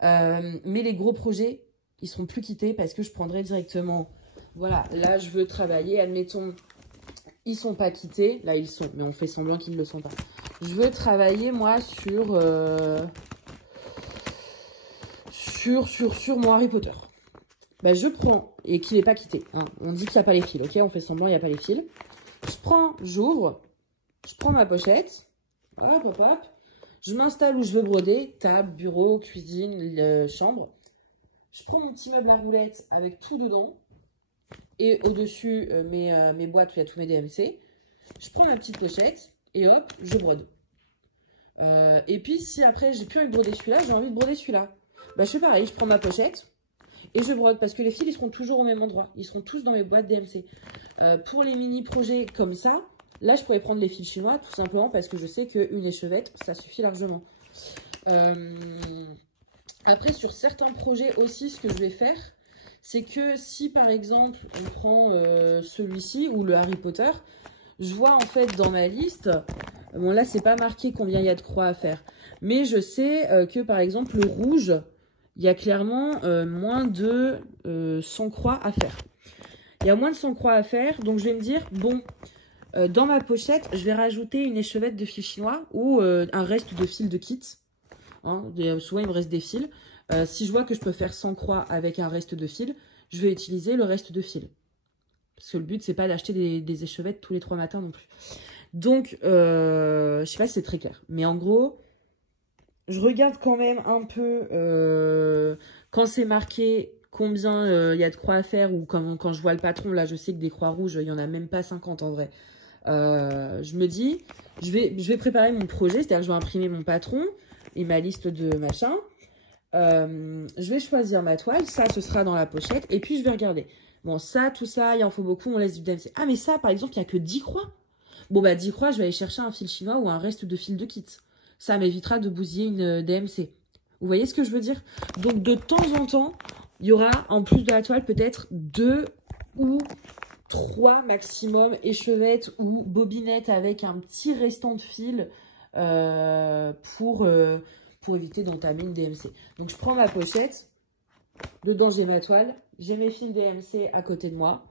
Mais les gros projets, ils seront plus quittés parce que je prendrai directement... Voilà, là, je veux travailler. Admettons, ils sont pas quittés. Là, ils sont, mais on fait semblant qu'ils ne le sont pas. Je veux travailler, moi, sur mon Harry Potter. Bah, je prends, et qu'il n'est pas quitté. Hein. On dit qu'il n'y a pas les fils, ok? On fait semblant, il n'y a pas les fils. Je prends, j'ouvre, je prends ma pochette. Voilà, hop, hop. Je m'installe où je veux broder. Table, bureau, cuisine, chambre. Je prends mon petit meuble à roulettes avec tout dedans. Et au-dessus, mes boîtes où il y a tous mes DMC. Je prends ma petite pochette et hop, je brode. Et puis, si après, j'ai plus envie de broder celui-là, j'ai envie de broder celui-là. Bah, je fais pareil, je prends ma pochette et je brode. Parce que les fils, ils seront toujours au même endroit. Ils seront tous dans mes boîtes DMC. Pour les mini-projets comme ça, là, je pourrais prendre les fils chinois, tout simplement parce que je sais qu'une échevette, ça suffit largement. Après, sur certains projets aussi, ce que je vais faire, c'est que si, par exemple, on prend celui-ci ou le Harry Potter, je vois en fait dans ma liste, bon là, c'est pas marqué combien il y a de croix à faire, mais je sais que, par exemple, le rouge, il y a clairement moins de 100 croix à faire. Il y a moins de 100 croix à faire, donc je vais me dire, bon, dans ma pochette, je vais rajouter une échevette de fil chinois ou un reste de fil de kit. Hein, souvent, il me reste des fils. Si je vois que je peux faire 100 croix avec un reste de fil, je vais utiliser le reste de fil. Parce que le but, c'est pas d'acheter des échevettes tous les 3 matins non plus. Donc, je sais pas si c'est très clair. Mais en gros, je regarde quand même un peu quand c'est marqué combien il y a de croix à faire. Ou quand je vois le patron, là, je sais que des croix rouges, il n'y en a même pas 50 en vrai. Je me dis, je vais préparer mon projet, c'est-à-dire que je vais imprimer mon patron et ma liste de machin. Je vais choisir ma toile, ça ce sera dans la pochette, et puis je vais regarder. Bon, ça, tout ça, il en faut beaucoup, on laisse du DMC. Ah, mais ça, par exemple, il n'y a que 10 croix. Bon, bah 10 croix, je vais aller chercher un fil chinois ou un reste de fil de kit. Ça m'évitera de bousiller une DMC. Vous voyez ce que je veux dire? Donc, de temps en temps, il y aura, en plus de la toile, peut-être 2 ou 3 maximum échevettes ou bobinettes avec un petit restant de fil pour éviter d'entamer une DMC. Donc, je prends ma pochette. Dedans, j'ai ma toile. J'ai mes fils DMC à côté de moi.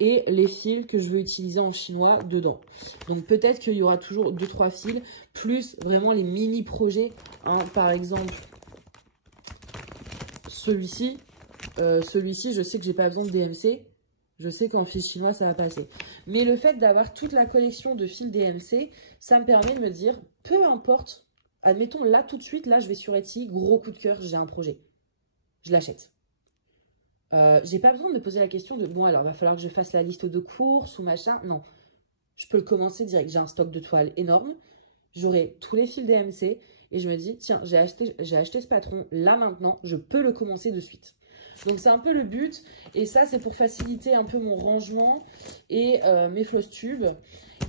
Et les fils que je veux utiliser en chinois dedans. Donc, peut-être qu'il y aura toujours 2-3 fils. Plus vraiment les mini-projets. Hein, par exemple, celui-ci. Celui-ci, je sais que j'ai pas besoin de DMC. Je sais qu'en fil chinois, ça va passer. Mais le fait d'avoir toute la collection de fils DMC, ça me permet de me dire, peu importe. Admettons, là, tout de suite, là, je vais sur Etsy, gros coup de cœur, j'ai un projet. Je l'achète. J'ai pas besoin de me poser la question de, bon, alors, il va falloir que je fasse la liste de courses ou machin. Non, je peux le commencer direct. J'ai un stock de toiles énorme. J'aurai tous les fils DMC. Et je me dis, tiens, j'ai acheté ce patron. Là, maintenant, je peux le commencer de suite. Donc, c'est un peu le but. Et ça, c'est pour faciliter un peu mon rangement et mes floss tubes.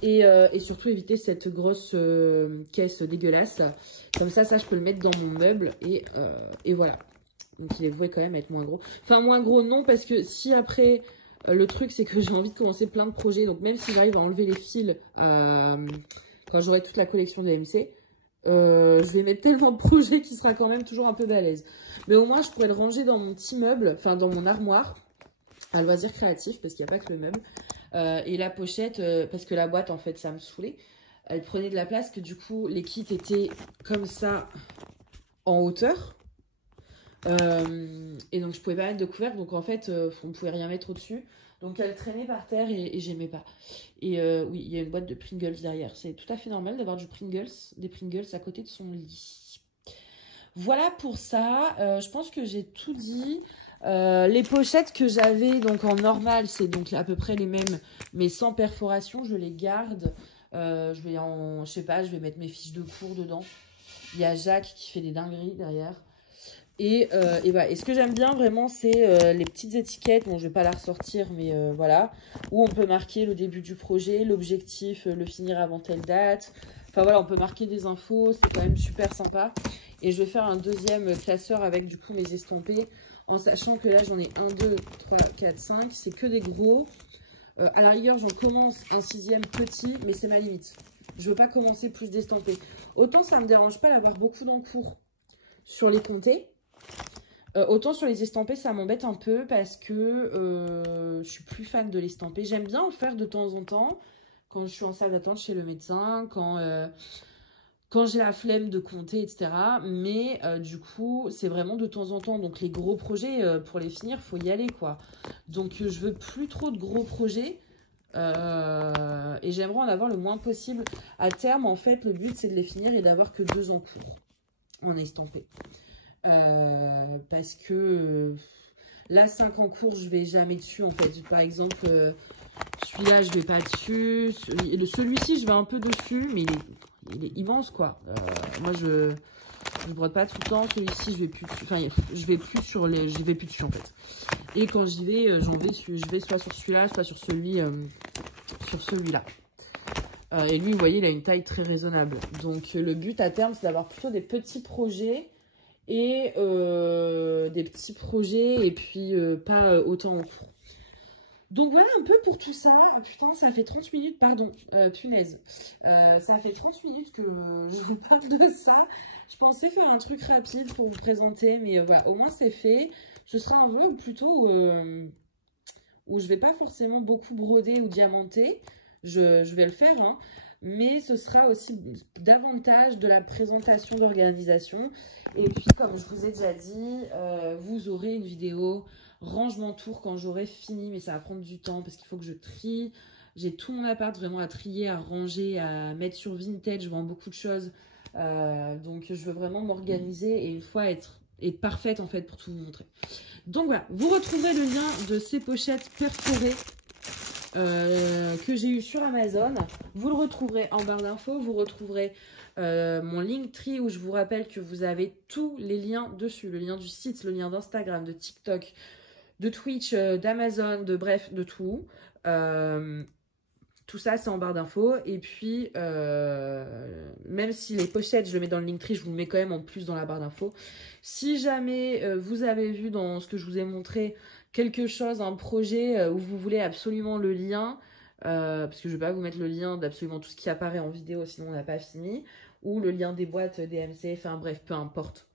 Et surtout éviter cette grosse caisse dégueulasse. Comme ça, je peux le mettre dans mon meuble. Et voilà. Donc, il est voué quand même à être moins gros. Enfin, moins gros, non. Parce que si après, le truc, c'est que j'ai envie de commencer plein de projets. Donc, même si j'arrive à enlever les fils quand j'aurai toute la collection de MC, je vais mettre tellement de projets qu'il sera quand même toujours un peu balèze. Mais au moins, je pourrais le ranger dans mon petit meuble. Enfin, dans mon armoire. À loisir créatif. Parce qu'il n'y a pas que le meuble. Et la pochette, parce que la boîte, en fait, ça me saoulait. Elle prenait de la place, que du coup, les kits étaient comme ça, en hauteur. Et donc, je pouvais pas mettre de couvercle. Donc, en fait, on ne pouvait rien mettre au-dessus. Donc, elle traînait par terre et j'aimais pas. Et oui, il y a une boîte de Pringles derrière. C'est tout à fait normal d'avoir des Pringles à côté de son lit. Voilà pour ça. Je pense que j'ai tout dit. Les pochettes que j'avais donc en normal, c'est donc à peu près les mêmes, mais sans perforation. Je les garde. Je sais pas, je vais mettre mes fiches de cours dedans. Il y a Jacques qui fait des dingueries derrière. Et voilà. Et ce que j'aime bien vraiment, c'est les petites étiquettes. Bon, je vais pas la ressortir, mais voilà. Où on peut marquer le début du projet, l'objectif, le finir avant telle date. Enfin voilà, on peut marquer des infos. C'est quand même super sympa. Et je vais faire un deuxième classeur avec du coup mes estampés. En sachant que là, j'en ai 1, 2, 3, 4, 5. C'est que des gros. À la rigueur, j'en commence un 6e petit, mais c'est ma limite. Je veux pas commencer plus d'estampés. Autant ça me dérange pas d'avoir beaucoup d'encours sur les comtés. Autant sur les estampés, ça m'embête un peu parce que je suis plus fan de l'estampé. J'aime bien en faire de temps en temps quand je suis en salle d'attente chez le médecin, quand j'ai la flemme de compter, etc. Mais du coup, c'est vraiment de temps en temps. Donc les gros projets, pour les finir, il faut y aller, quoi. Donc je veux plus trop de gros projets. Et j'aimerais en avoir le moins possible. À terme, en fait, le but, c'est de les finir et d'avoir que 2 en cours en estampé. Parce que là, 5 en cours, je vais jamais dessus, en fait. Par exemple, celui-là, je vais pas dessus. Celui-ci, je vais un peu dessus, mais il est immense, quoi. Moi, je brode pas tout le temps. Celui-ci, je vais plus dessus. Enfin, je vais plus sur les... Je vais plus dessus, en fait. Et quand j'y vais, je vais soit sur celui-là, soit sur celui-là. Et lui, vous voyez, il a une taille très raisonnable. Donc, le but, à terme, c'est d'avoir plutôt des petits projets. Et puis pas autant en cours. Donc voilà un peu pour tout ça. Ah, putain, ça fait 30 minutes, pardon, punaise. Ça fait 30 minutes que je vous parle de ça. Je pensais faire un truc rapide pour vous présenter, mais voilà, au moins c'est fait. Ce sera un vlog plutôt où je vais pas forcément beaucoup broder ou diamanter. Je vais le faire, hein. Mais ce sera aussi davantage de la présentation d'organisation. Et puis, comme je vous ai déjà dit, vous aurez une vidéo rangement tour quand j'aurai fini. Mais ça va prendre du temps parce qu'il faut que je trie. J'ai tout mon appart vraiment à trier, à ranger, à mettre sur Vinted. Je vends beaucoup de choses. Donc, je veux vraiment m'organiser et une fois être parfaite en fait pour tout vous montrer. Donc voilà, vous retrouverez le lien de ces pochettes perforées que j'ai eu sur Amazon. Vous le retrouverez en barre d'infos. Vous retrouverez mon Linktree où je vous rappelle que vous avez tous les liens dessus. Le lien du site, le lien d'Instagram, de TikTok, de Twitch, d'Amazon, bref, de tout. Tout ça, c'est en barre d'infos. Et puis, même si les pochettes, je le mets dans le Linktree, je vous le mets quand même en plus dans la barre d'infos. Si jamais vous avez vu dans ce que je vous ai montré quelque chose, un projet où vous voulez absolument le lien, parce que je ne vais pas vous mettre le lien d'absolument tout ce qui apparaît en vidéo, sinon on n'a pas fini, ou le lien des boîtes DMC, enfin bref, peu importe.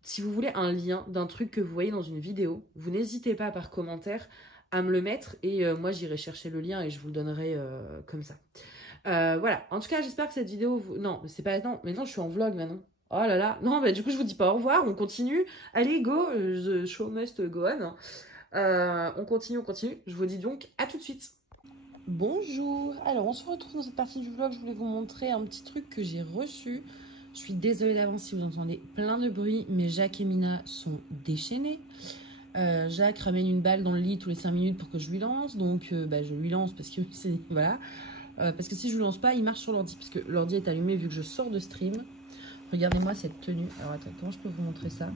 Si vous voulez un lien d'un truc que vous voyez dans une vidéo, vous n'hésitez pas par commentaire à me le mettre et moi j'irai chercher le lien et je vous le donnerai comme ça. Voilà, en tout cas j'espère que cette vidéo vous... Non, c'est pas... Non, mais non, je suis en vlog maintenant. Oh là là, non, bah du coup je vous dis pas au revoir, on continue. Allez, go, the show must go on. On continue. Je vous dis donc à tout de suite. Bonjour, alors on se retrouve dans cette partie du vlog. Je voulais vous montrer un petit truc que j'ai reçu. Je suis désolée d'avance si vous entendez plein de bruit, mais Jacques et Mina sont déchaînés. Jacques ramène une balle dans le lit tous les 5 minutes pour que je lui lance. Donc je lui lance parce que c'est... Voilà. Parce que si je ne lui lance pas, il marche sur l'ordi. Parce que l'ordi est allumé vu que je sors de stream. Regardez-moi cette tenue. Alors attends, comment je peux vous montrer ça?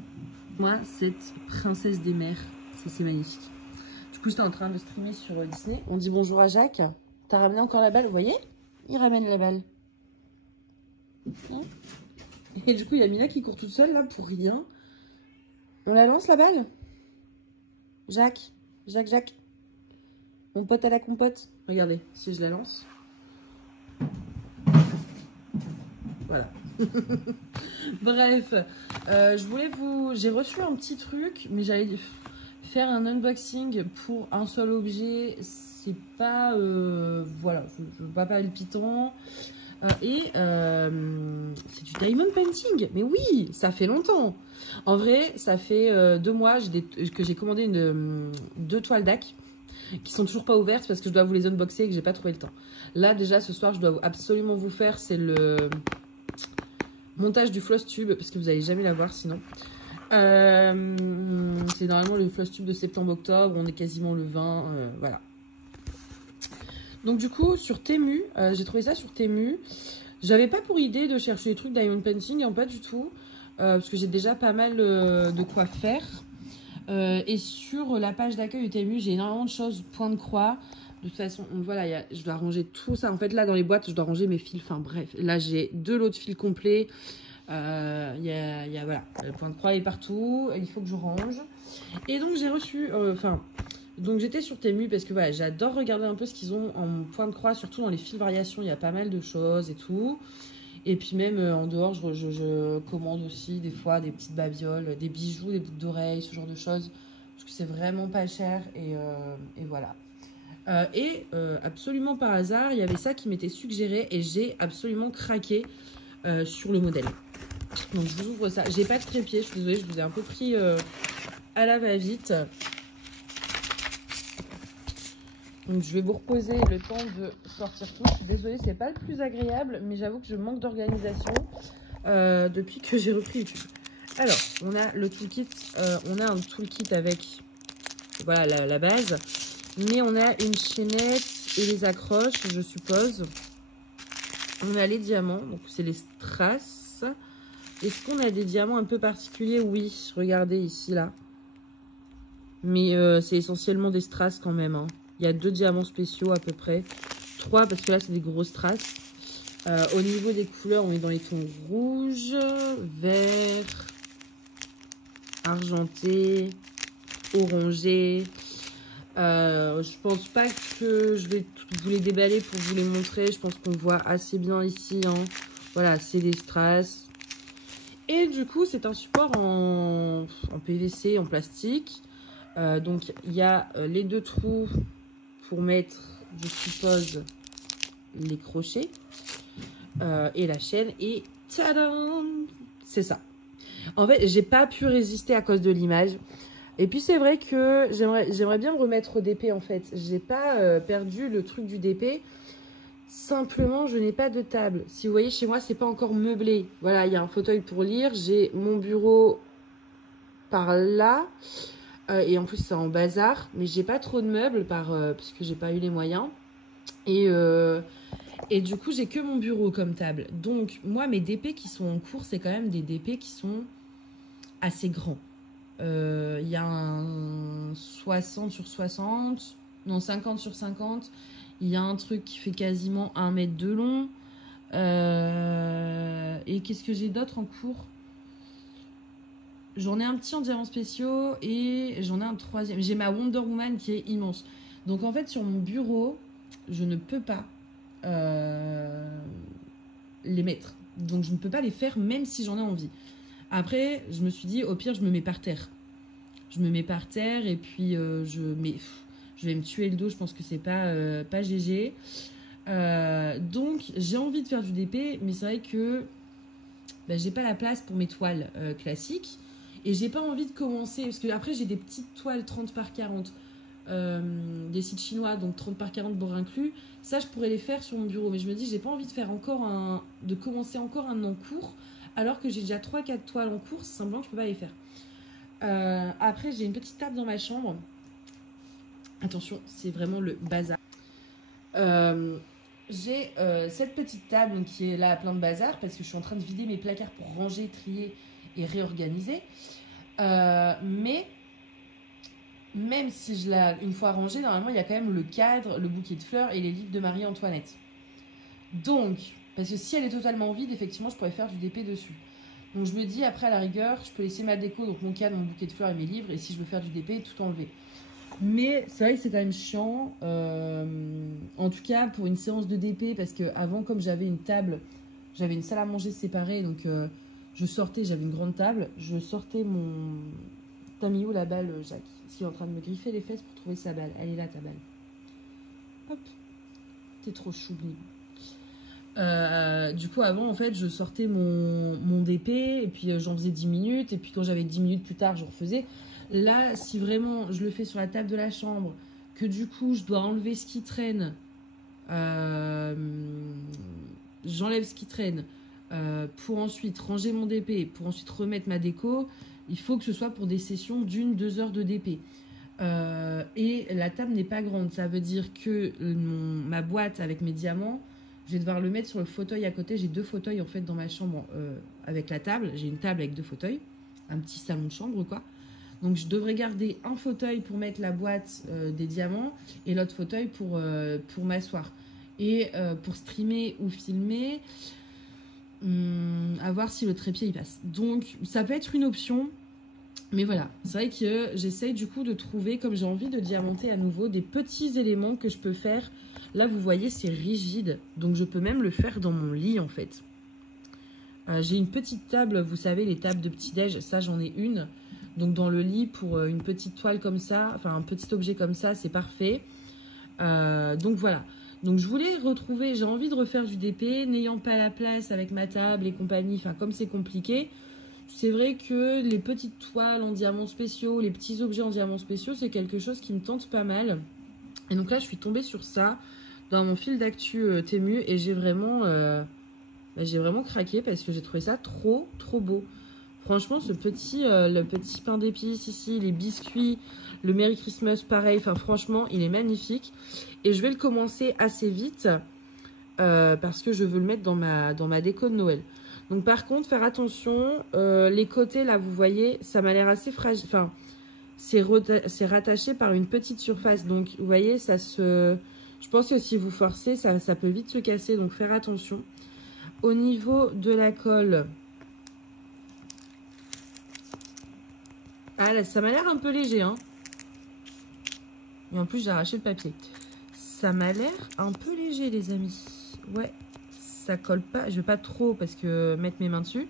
Moi, cette princesse des mers. C'est magnifique. Du coup, j'étais en train de streamer sur Disney. On dit bonjour à Jacques. T'as ramené encore la balle? Vous voyez? Il ramène la balle. Hein? Et du coup, il y a Mina qui court toute seule là pour rien. On la lance la balle? Jacques. Mon pote à la compote. Regardez, si je la lance. Voilà. Bref, je voulais vous... J'ai reçu un petit truc, mais j'allais faire un unboxing pour un seul objet. C'est pas... voilà, je pas palpitant. C'est du diamond painting. Mais oui, ça fait longtemps. En vrai, ça fait 2 mois que j'ai commandé 2 toiles d'Ac qui sont toujours pas ouvertes parce que je dois vous les unboxer et que j'ai pas trouvé le temps. Là, déjà, ce soir, je dois absolument vous faire, c'est le montage du floss tube parce que vous allez jamais la voir sinon. C'est normalement le floss tube de septembre-octobre. On est quasiment le 20. Voilà. Donc du coup, sur Temu, j'ai trouvé ça sur Temu. J'avais pas pour idée de chercher des trucs diamond painting, hein, pas du tout. Parce que j'ai déjà pas mal de quoi faire. Et sur la page d'accueil du TMU, j'ai énormément de choses, point de croix. De toute façon, voilà, je dois ranger tout ça. En fait, là, dans les boîtes, je dois ranger mes fils. Enfin, bref, là, j'ai 2 lots de fils complets. Voilà, le point de croix est partout. Il faut que je range. Et donc, j'ai reçu... donc, j'étais sur Temu parce que, voilà, j'adore regarder un peu ce qu'ils ont en point de croix. Surtout dans les fils variations, il y a pas mal de choses et tout. Et puis même en dehors, je commande aussi des fois des petites babioles, des bijoux, des boucles d'oreilles, ce genre de choses. Parce que c'est vraiment pas cher. Et voilà. Absolument par hasard, il y avait ça qui m'était suggéré et j'ai absolument craqué sur le modèle. Donc je vous ouvre ça. J'ai pas de trépied, je suis désolée, je vous ai un peu pris à la va-vite. Donc je vais vous reposer le temps de sortir tout. Je suis désolée, c'est pas le plus agréable, mais j'avoue que je manque d'organisation depuis que j'ai repris YouTube. Alors, on a le toolkit, on a un toolkit avec voilà la base. Mais on a une chaînette et les accroches, je suppose. On a les diamants, donc c'est les strass. Est-ce qu'on a des diamants un peu particuliers? Oui, regardez ici, là. Mais c'est essentiellement des strass quand même. Hein. Il y a 2 diamants spéciaux à peu près. 3 parce que là, c'est des gros strass. Au niveau des couleurs, on est dans les tons rouge, vert, argenté, orangé. Je pense pas que je vais vous les déballer pour vous les montrer. Je pense qu'on voit assez bien ici. Hein. Voilà, c'est des strass. Et du coup, c'est un support en PVC, en plastique. Donc, il y a les 2 trous pour mettre, je suppose, les crochets et la chaîne. Et tadam! C'est ça. En fait, j'ai pas pu résister à cause de l'image. Et puis c'est vrai que j'aimerais bien me remettre au DP en fait. J'ai pas perdu le truc du DP. Simplement, je n'ai pas de table. Si vous voyez, chez moi, c'est pas encore meublé. Voilà, il y a un fauteuil pour lire. J'ai mon bureau par là. Et en plus, c'est en bazar. Mais j'ai pas trop de meubles parce que j'ai pas eu les moyens. Et du coup, j'ai que mon bureau comme table. Donc, moi, mes DP qui sont en cours, c'est quand même des DP qui sont assez grands. Il y a un 60 sur 60, non 50 sur 50. Il y a un truc qui fait quasiment 1 mètre de long. Et qu'est-ce que j'ai d'autre en cours? J'en ai un petit en diamants spéciaux et j'en ai un 3e. J'ai ma Wonder Woman qui est immense. Donc en fait sur mon bureau, je ne peux pas les mettre. Donc je ne peux pas les faire même si j'en ai envie. Après, je me suis dit, au pire, je me mets par terre. Je me mets par terre et puis je vais me tuer le dos. Je pense que c'est pas GG. Donc, j'ai envie de faire du DP, mais c'est vrai que j'ai pas la place pour mes toiles classiques. Et j'ai pas envie de commencer, parce que après, j'ai des petites toiles 30 par 40 des sites chinois, donc 30 par 40 bord inclus. Ça, je pourrais les faire sur mon bureau. Mais je me dis, j'ai pas envie de faire de commencer encore un en cours. Alors que j'ai déjà 3-4 toiles en cours, c'est semblant que je peux pas les faire. Après, j'ai une petite table dans ma chambre. Attention, c'est vraiment le bazar. J'ai cette petite table qui est là plein de bazar parce que je suis en train de vider mes placards pour ranger, trier et réorganiser. Mais même si une fois rangée, normalement, il y a quand même le cadre, le bouquet de fleurs et les livres de Marie-Antoinette. Donc... Parce que si elle est totalement vide, effectivement, je pourrais faire du DP dessus. Donc je me dis, après, à la rigueur, je peux laisser ma déco, donc mon cadre, mon bouquet de fleurs et mes livres. Et si je veux faire du DP, tout enlever. Mais c'est vrai que c'est quand même chiant. En tout cas, pour une séance de DP, parce qu'avant, comme j'avais une table, j'avais une salle à manger séparée. Donc je sortais, j'avais une grande table. Je sortais mon... T'as mis où la balle, Jacques? Il est en train de me griffer les fesses pour trouver sa balle. Elle est là, ta balle. Hop. T'es trop choubli. Du coup avant en fait je sortais mon DP et puis j'en faisais 10 minutes et puis quand j'avais 10 minutes plus tard je refaisais. Là si vraiment je le fais sur la table de la chambre que du coup je dois enlever ce qui traîne, j'enlève ce qui traîne pour ensuite ranger mon DP, pour ensuite remettre ma déco, il faut que ce soit pour des sessions d'1-2 heures de DP. Et la table n'est pas grande, ça veut dire que ma boîte avec mes diamants, Je vais devoir le mettre sur le fauteuil à côté. J'ai 2 fauteuils en fait dans ma chambre avec la table. J'ai une table avec 2 fauteuils. Un petit salon de chambre quoi. Donc je devrais garder un fauteuil pour mettre la boîte des diamants et l'autre fauteuil pour m'asseoir. Et pour streamer ou filmer, à voir si le trépied il passe. Donc ça peut être une option. Mais voilà, c'est vrai que j'essaye du coup de trouver, comme j'ai envie de diamanter à nouveau, des petits éléments que je peux faire. Là, vous voyez, c'est rigide. Donc, je peux même le faire dans mon lit, en fait. J'ai une petite table, vous savez, les tables de petit-déj, ça, j'en ai une. Donc, dans le lit, pour une petite toile comme ça, enfin, un petit objet comme ça, c'est parfait. Donc, voilà. Donc, je voulais retrouver, j'ai envie de refaire du DP, n'ayant pas la place avec ma table et compagnie, enfin, comme c'est compliqué. C'est vrai que les petites toiles en diamants spéciaux, les petits objets en diamants spéciaux, c'est quelque chose qui me tente pas mal. Et donc là, je suis tombée sur ça dans mon fil d'actu Temu et j'ai vraiment craqué parce que j'ai trouvé ça trop beau. Franchement, le petit pain d'épices ici, les biscuits, le Merry Christmas pareil, enfin franchement, il est magnifique. Et je vais le commencer assez vite parce que je veux le mettre dans ma déco de Noël. Donc par contre, faire attention, les côtés là, vous voyez, ça m'a l'air assez fragile. Enfin, c'est rattaché par une petite surface. Donc vous voyez, je pense que si vous forcez, ça peut vite se casser. Donc faire attention. Au niveau de la colle, ah là, ça m'a l'air un peu léger, hein. Et en plus, j'ai arraché le papier. Ça m'a l'air un peu léger, les amis. Ouais. Ça colle pas, je vais pas trop parce que mettre mes mains dessus.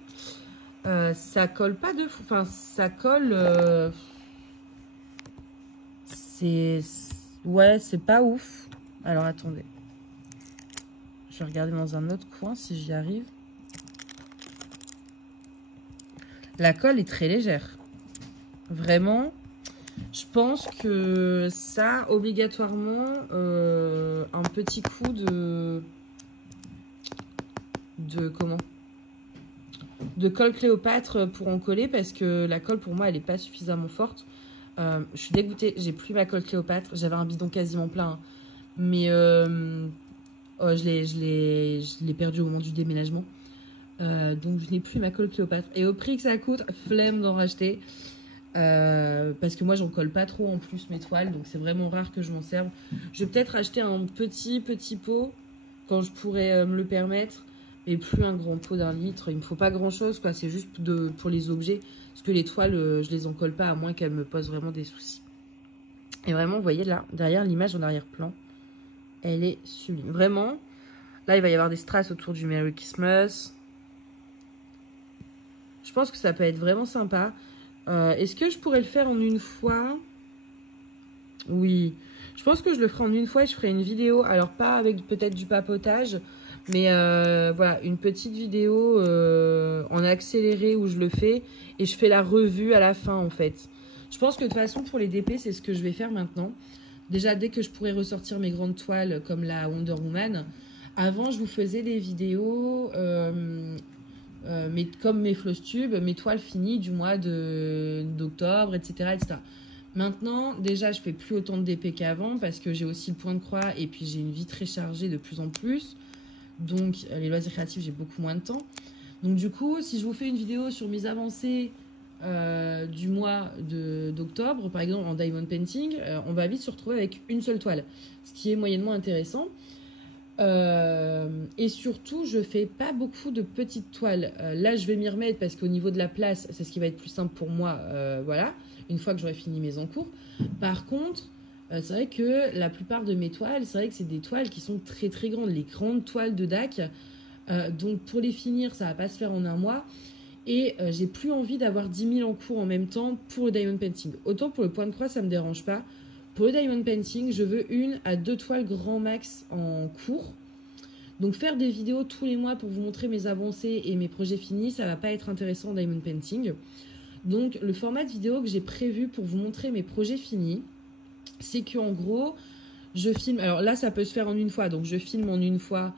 Ça colle pas de fou. Enfin, ça colle. Ouais, c'est pas ouf. Alors attendez. Je vais regarder dans un autre coin si j'y arrive. La colle est très légère. Vraiment. Je pense que ça, obligatoirement, un petit coup de colle Cléopâtre pour en coller parce que la colle pour moi elle est pas suffisamment forte. Je suis dégoûtée, j'ai plus ma colle Cléopâtre, j'avais un bidon quasiment plein, hein. Mais je l'ai perdu au moment du déménagement, donc je n'ai plus ma colle Cléopâtre et au prix que ça coûte, flemme d'en racheter. Parce que moi j'en colle pas trop en plus mes toiles, donc c'est vraiment rare que je m'en serve. Je vais peut-être acheter un petit pot quand je pourrais me le permettre, mais plus un grand pot d'1 litre. Il me faut pas grand chose quoi, c'est juste pour les objets, parce que les toiles je les en colle pas à moins qu'elles me posent vraiment des soucis. Et vraiment vous voyez là derrière l'image en arrière-plan, elle est sublime vraiment. Là il va y avoir des strass autour du Merry Christmas. Je pense que ça peut être vraiment sympa. Est-ce que je pourrais le faire en une fois? Oui, je pense que je le ferai en une fois et je ferai une vidéo. Alors pas avec peut-être du papotage, mais voilà, une petite vidéo en accéléré où je le fais et je fais la revue à la fin en fait. Je pense que de toute façon pour les DP, c'est ce que je vais faire maintenant. Déjà dès que je pourrai ressortir mes grandes toiles comme la Wonder Woman. Avant je vous faisais des vidéos... comme mes floss tubes, mes toiles finies du mois d'octobre, etc., etc. Maintenant, déjà, je fais plus autant de DP qu'avant parce que j'ai aussi le point de croix et puis j'ai une vie très chargée de plus en plus. Donc, les loisirs créatifs, j'ai beaucoup moins de temps. Donc, du coup, si je vous fais une vidéo sur mes avancées du mois d'octobre, par exemple en diamond painting, on va vite se retrouver avec une seule toile, ce qui est moyennement intéressant. Et surtout, je fais pas beaucoup de petites toiles. Là, je vais m'y remettre parce qu'au niveau de la place, c'est ce qui va être plus simple pour moi. Voilà, une fois que j'aurai fini mes encours. Par contre, c'est vrai que la plupart de mes toiles, c'est vrai que c'est des toiles qui sont très très grandes. Les grandes toiles de DAC. Donc, pour les finir, ça va pas se faire en un mois. Et j'ai plus envie d'avoir 10 000 en cours en même temps pour le diamond painting. Autant pour le point de croix, ça me dérange pas. Pour le diamond painting, je veux 1 à 2 toiles grand max en cours. Donc faire des vidéos tous les mois pour vous montrer mes avancées et mes projets finis, ça va pas être intéressant en diamond painting. Donc le format de vidéo que j'ai prévu pour vous montrer mes projets finis, c'est qu'en gros, je filme... Alors là, ça peut se faire en une fois. Donc je filme en une fois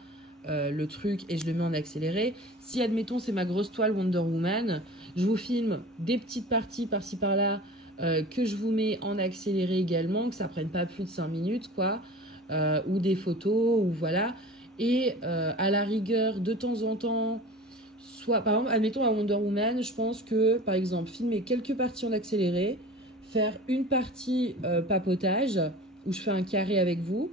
le truc et je le mets en accéléré. Si, admettons, c'est ma grosse toile Wonder Woman, je vous filme des petites parties par-ci par-là que je vous mets en accéléré également, que ça prenne pas plus de 5 minutes, quoi. Ou des photos, ou voilà. Et à la rigueur, de temps en temps, soit, par exemple, admettons à Wonder Woman, je pense que, par exemple, filmer quelques parties en accéléré, faire une partie papotage, où je fais un carré avec vous,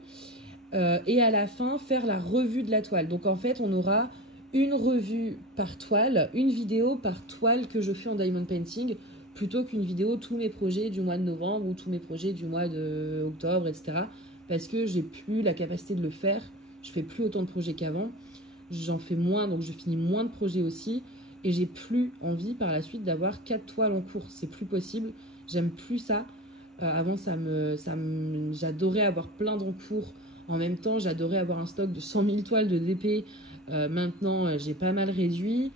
et à la fin, faire la revue de la toile. Donc en fait, on aura une revue par toile, une vidéo par toile que je fais en diamond painting, plutôt qu'une vidéo tous mes projets du mois de novembre ou tous mes projets du mois d'octobre, etc. Parce que j'ai plus la capacité de le faire. Je fais plus autant de projets qu'avant. J'en fais moins, donc je finis moins de projets aussi. Et j'ai plus envie par la suite d'avoir 4 toiles en cours. C'est plus possible. J'aime plus ça. Avant, j'adorais avoir plein d'encours. En même temps, j'adorais avoir un stock de 100 000 toiles de DP. Maintenant, j'ai pas mal réduit.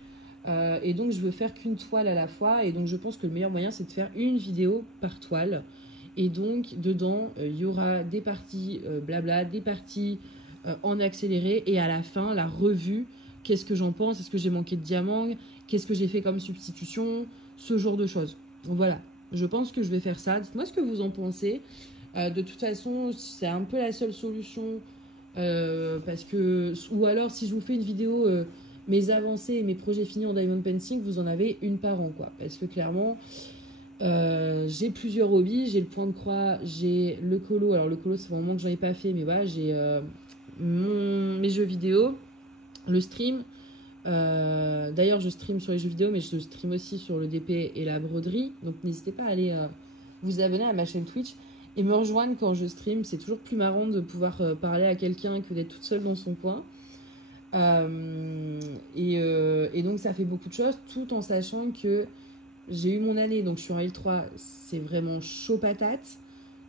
Et donc, je veux faire qu'une toile à la fois. Et donc, je pense que le meilleur moyen, c'est de faire une vidéo par toile. Et donc, dedans, il y aura des parties blabla, des parties en accéléré. Et à la fin, la revue. Qu'est-ce que j'en pense? Est-ce que j'ai manqué de diamants? Qu'est-ce que j'ai fait comme substitution? Ce genre de choses. Donc, voilà. Je pense que je vais faire ça. Dites-moi ce que vous en pensez. De toute façon, c'est un peu la seule solution. Parce que... Ou alors, si je vous fais une vidéo... mes avancées et mes projets finis en diamond painting, vous en avez une par an, quoi. Parce que clairement, j'ai plusieurs hobbies. J'ai le point de croix, j'ai le colo. Alors le colo, c'est un moment que j'en ai pas fait, mais voilà, j'ai mes jeux vidéo, le stream. D'ailleurs, je stream sur les jeux vidéo, mais je stream aussi sur le DP et la broderie. Donc n'hésitez pas à aller vous abonner à ma chaîne Twitch et me rejoindre quand je stream. C'est toujours plus marrant de pouvoir parler à quelqu'un que d'être toute seule dans son coin. Et donc ça fait beaucoup de choses, tout en sachant que j'ai eu mon année, donc je suis en L3, c'est vraiment chaud patate.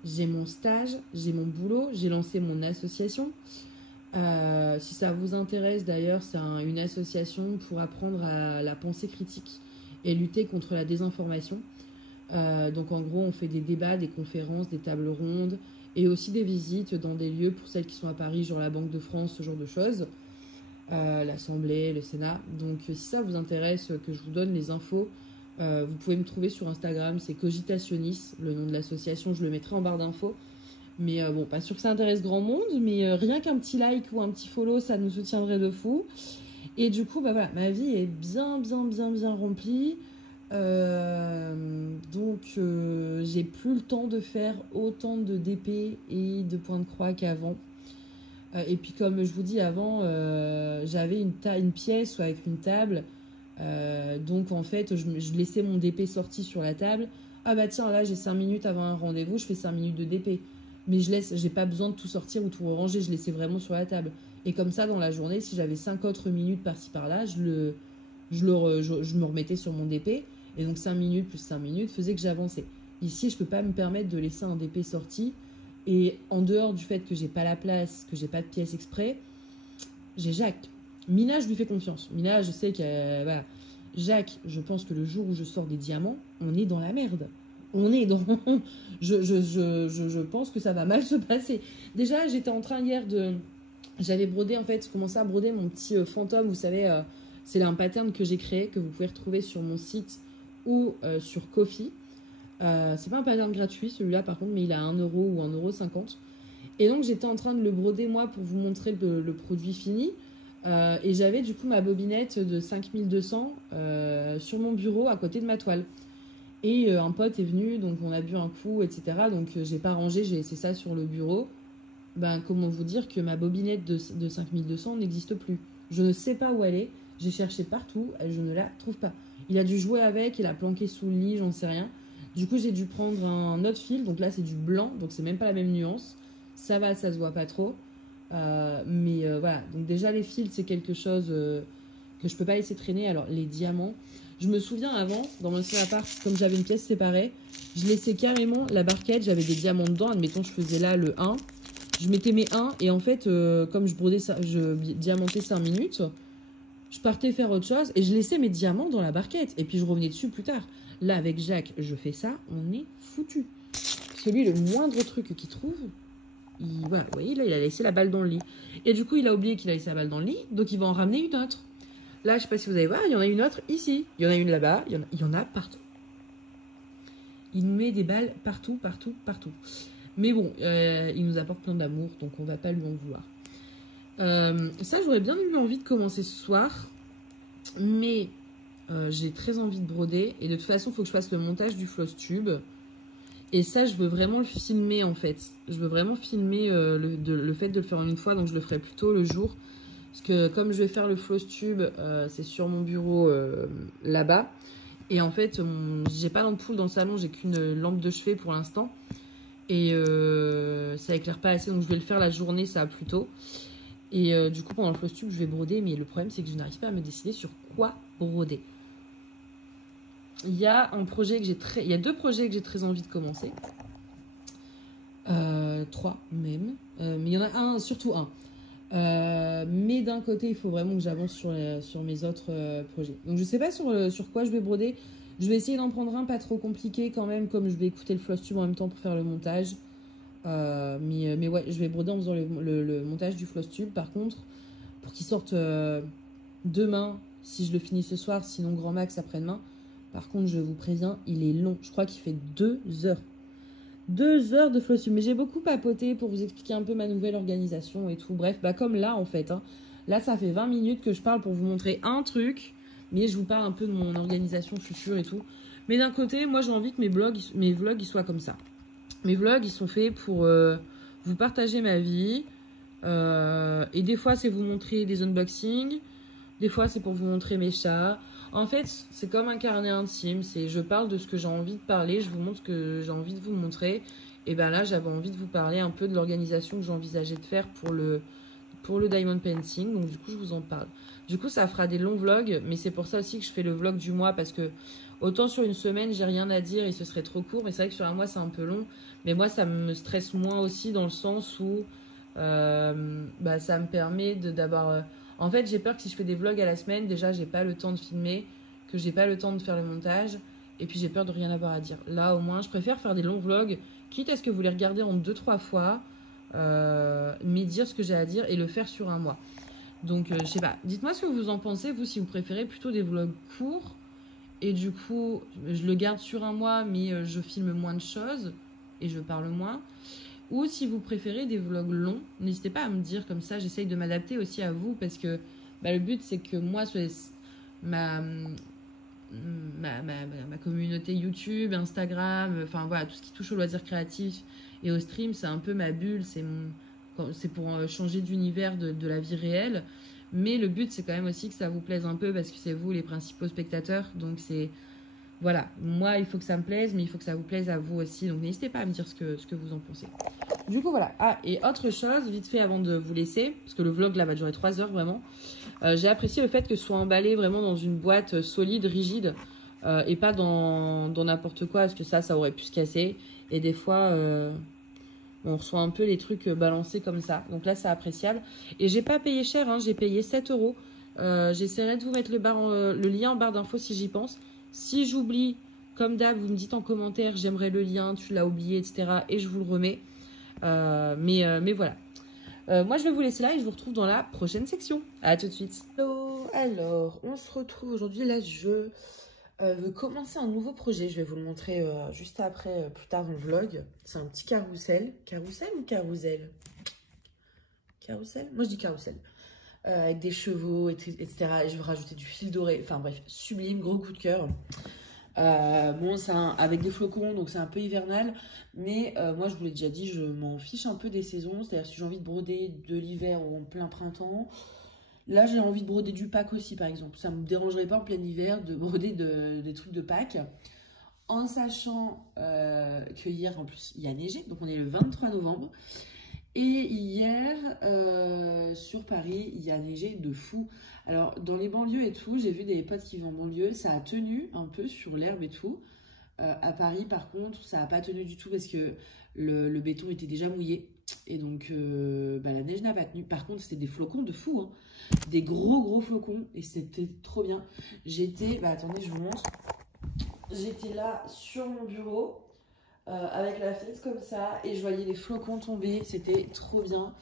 J'ai mon stage, j'ai mon boulot, j'ai lancé mon association. Si ça vous intéresse d'ailleurs, c'est une association pour apprendre à la pensée critique et lutter contre la désinformation. Donc en gros, on fait des débats, des conférences, des tables rondes et aussi des visites dans des lieux pour celles qui sont à Paris, genre la Banque de France, ce genre de choses. L'Assemblée, le Sénat. Donc si ça vous intéresse, que je vous donne les infos, vous pouvez me trouver sur Instagram, c'est Cogitationis, le nom de l'association, je le mettrai en barre d'infos. Mais bon, pas sûr que ça intéresse grand monde, mais rien qu'un petit like ou un petit follow, ça nous soutiendrait de fou. Et du coup, bah voilà, ma vie est bien remplie. Donc j'ai plus le temps de faire autant de DP et de points de croix qu'avant. Et puis comme je vous dis avant, j'avais une pièce avec une table. Donc en fait, je laissais mon DP sorti sur la table. Ah bah tiens, là j'ai 5 minutes avant un rendez-vous, je fais 5 minutes de DP. Mais j'ai pas besoin de tout sortir ou tout ranger, je laissais vraiment sur la table. Et comme ça, dans la journée, si j'avais 5 autres minutes par-ci par-là, je me remettais sur mon DP. Et donc 5 minutes plus 5 minutes faisait que j'avançais. Ici, je peux pas me permettre de laisser un DP sorti. Et en dehors du fait que j'ai pas la place, que j'ai pas de pièce exprès, j'ai Jacques. Mina, je lui fais confiance. Mina, je sais que... voilà. Jacques, je pense que le jour où je sors des diamants, on est dans la merde. On est dans... je pense que ça va mal se passer. Déjà, j'étais en train hier de... J'avais brodé, en fait, commencé à broder mon petit fantôme. Vous savez, c'est un pattern que j'ai créé, que vous pouvez retrouver sur mon site ou sur Ko-fi. C'est pas un pattern gratuit celui-là par contre, mais il a 1 euro ou 1,50 €. Et donc j'étais en train de le broder moi pour vous montrer le produit fini. Et j'avais du coup ma bobinette de 5200 sur mon bureau à côté de ma toile. Et un pote est venu, donc on a bu un coup, etc. Donc j'ai pas rangé, j'ai laissé ça sur le bureau. Ben, comment vous dire que ma bobinette de 5200 n'existe plus. Je ne sais pas où elle est. J'ai cherché partout, je ne la trouve pas. Il a dû jouer avec, il a planqué sous le lit, j'en sais rien. Du coup, j'ai dû prendre un autre fil. Donc là, c'est du blanc. Donc, c'est même pas la même nuance. Ça va, ça se voit pas trop. Mais voilà. Donc déjà, les fils, c'est quelque chose que je peux pas laisser traîner. Alors, les diamants. Je me souviens avant, dans mon ancien appart, comme j'avais une pièce séparée, je laissais carrément la barquette. J'avais des diamants dedans. Admettons, je faisais là le 1. Je mettais mes 1. Et en fait, comme je brodais ça, je diamantais 5 minutes, je partais faire autre chose. Et je laissais mes diamants dans la barquette. Et puis, je revenais dessus plus tard. Là, avec Jacques, je fais ça, on est foutu. Celui, le moindre truc qu'il trouve, voilà, vous voyez, là, il a laissé la balle dans le lit. Et du coup, il a oublié qu'il a laissé la balle dans le lit, donc il va en ramener une autre. Là, je sais pas si vous allez voir, il y en a une autre ici. Il y en a une là-bas, il y en a partout. Il nous met des balles partout. Mais bon, il nous apporte plein d'amour, donc on va pas lui en vouloir. Ça, j'aurais bien eu envie de commencer ce soir. Mais j'ai très envie de broder. Et de toute façon, il faut que je fasse le montage du floss tube. Et ça, je veux vraiment le filmer en fait. Je veux vraiment filmer le fait de le faire en une fois. Donc, je le ferai plutôt le jour. Parce que comme je vais faire le floss tube, c'est sur mon bureau là-bas. Et en fait, j'ai pas d'ampoule dans le salon. J'ai qu'une lampe de chevet pour l'instant. Et ça éclaire pas assez. Donc, je vais le faire la journée, ça plus tôt. Et du coup, pendant le floss tube, je vais broder. Mais le problème, c'est que je n'arrive pas à me décider sur quoi broder. Il y a un projet que il y a 2 projets que j'ai très envie de commencer. 3 même. Mais il y en a un, surtout un. Mais d'un côté, il faut vraiment que j'avance sur mes autres projets. Donc, je sais pas sur quoi je vais broder. Je vais essayer d'en prendre un pas trop compliqué quand même, comme je vais écouter le floss tube en même temps pour faire le montage. Mais ouais, je vais broder en faisant le montage du floss tube. Par contre, pour qu'il sorte demain, si je le finis ce soir, sinon grand max après-demain. Par contre, je vous préviens, il est long. Je crois qu'il fait 2 heures. 2 heures de floss tube. Mais j'ai beaucoup papoté pour vous expliquer un peu ma nouvelle organisation et tout. Bref, bah comme là en fait. Hein. Là, ça fait 20 minutes que je parle pour vous montrer un truc. Mais je vous parle un peu de mon organisation future et tout. Mais d'un côté, moi j'ai envie que mes vlogs ils soient comme ça. Mes vlogs, ils sont faits pour vous partager ma vie. Et des fois, c'est vous montrer des unboxings. Des fois, c'est pour vous montrer mes chats. En fait, c'est comme un carnet intime. Je parle de ce que j'ai envie de parler. Je vous montre ce que j'ai envie de vous montrer. Et bien là, j'avais envie de vous parler un peu de l'organisation que j'envisageais de faire pour le diamond painting. Donc, du coup, je vous en parle. Du coup, ça fera des longs vlogs. Mais c'est pour ça aussi que je fais le vlog du mois. Parce que autant sur une semaine, j'ai rien à dire et ce serait trop court. Mais c'est vrai que sur un mois, c'est un peu long. Mais moi, ça me stresse moins aussi dans le sens où ça me permet d'avoir... En fait, j'ai peur que si je fais des vlogs à la semaine, déjà, j'ai pas le temps de filmer, que j'ai pas le temps de faire le montage, et puis j'ai peur de rien avoir à dire. Là, au moins, je préfère faire des longs vlogs, quitte à ce que vous les regardez en 2-3 fois, mais dire ce que j'ai à dire et le faire sur un mois. Donc, je sais pas. Dites-moi ce que vous en pensez, vous, si vous préférez plutôt des vlogs courts, et du coup, je le garde sur un mois, mais je filme moins de choses, et je parle moins. Ou si vous préférez des vlogs longs, n'hésitez pas à me dire comme ça. J'essaye de m'adapter aussi à vous parce que le but, c'est que moi, sur ma communauté YouTube, Instagram, enfin voilà, tout ce qui touche au loisir créatif et au stream, c'est un peu ma bulle. C'est pour changer d'univers de la vie réelle. Mais le but, c'est quand même aussi que ça vous plaise un peu parce que c'est vous les principaux spectateurs. Donc, c'est... Voilà, moi, il faut que ça me plaise, mais il faut que ça vous plaise à vous aussi. Donc, n'hésitez pas à me dire ce que vous en pensez. Du coup, voilà. Ah, et autre chose, vite fait avant de vous laisser, parce que le vlog, là, va durer 3 heures, vraiment. J'ai apprécié le fait que ce soit emballé vraiment dans une boîte solide, rigide, et pas dans n'importe quoi, parce que ça aurait pu se casser. Et des fois, on reçoit un peu les trucs balancés comme ça. Donc là, c'est appréciable. Et j'ai pas payé cher, hein, j'ai payé 7 euros. J'essaierai de vous mettre le lien en barre d'infos si j'y pense. Si j'oublie, comme d'hab, vous me dites en commentaire, j'aimerais le lien, tu l'as oublié, etc. Et je vous le remets. Mais voilà. Moi, je vais vous laisser là et je vous retrouve dans la prochaine section. À tout de suite. Hello. Alors, on se retrouve aujourd'hui. Là, je veux commencer un nouveau projet. Je vais vous le montrer juste après, plus tard dans le vlog. C'est un petit carrousel. Carrousel ou carrousel? Carrousel? Moi, je dis carrousel. Avec des chevaux, etc. Et je vais rajouter du fil doré. Enfin bref, sublime, gros coup de cœur. Bon, c'est avec des flocons, donc c'est un peu hivernal. Mais moi, je vous l'ai déjà dit, je m'en fiche un peu des saisons. C'est-à-dire si j'ai envie de broder de l'hiver ou en plein printemps. Là, j'ai envie de broder du Pâques aussi, par exemple. Ça ne me dérangerait pas en plein hiver de broder des trucs de Pâques. En sachant que hier, en plus, il y a neigé. Donc, on est le 23 novembre. Et hier, sur Paris, il y a neigé de fou. Alors, dans les banlieues et tout, j'ai vu des potes qui vivent en banlieue, ça a tenu un peu sur l'herbe et tout. À Paris, par contre, ça n'a pas tenu du tout parce que le béton était déjà mouillé. Et donc, la neige n'a pas tenu. Par contre, c'était des flocons de fou, hein. Des gros flocons. Et c'était trop bien. J'étais... attendez, je vous montre. J'étais là sur mon bureau. Avec la fenêtre comme ça et je voyais les flocons tomber, c'était trop bien.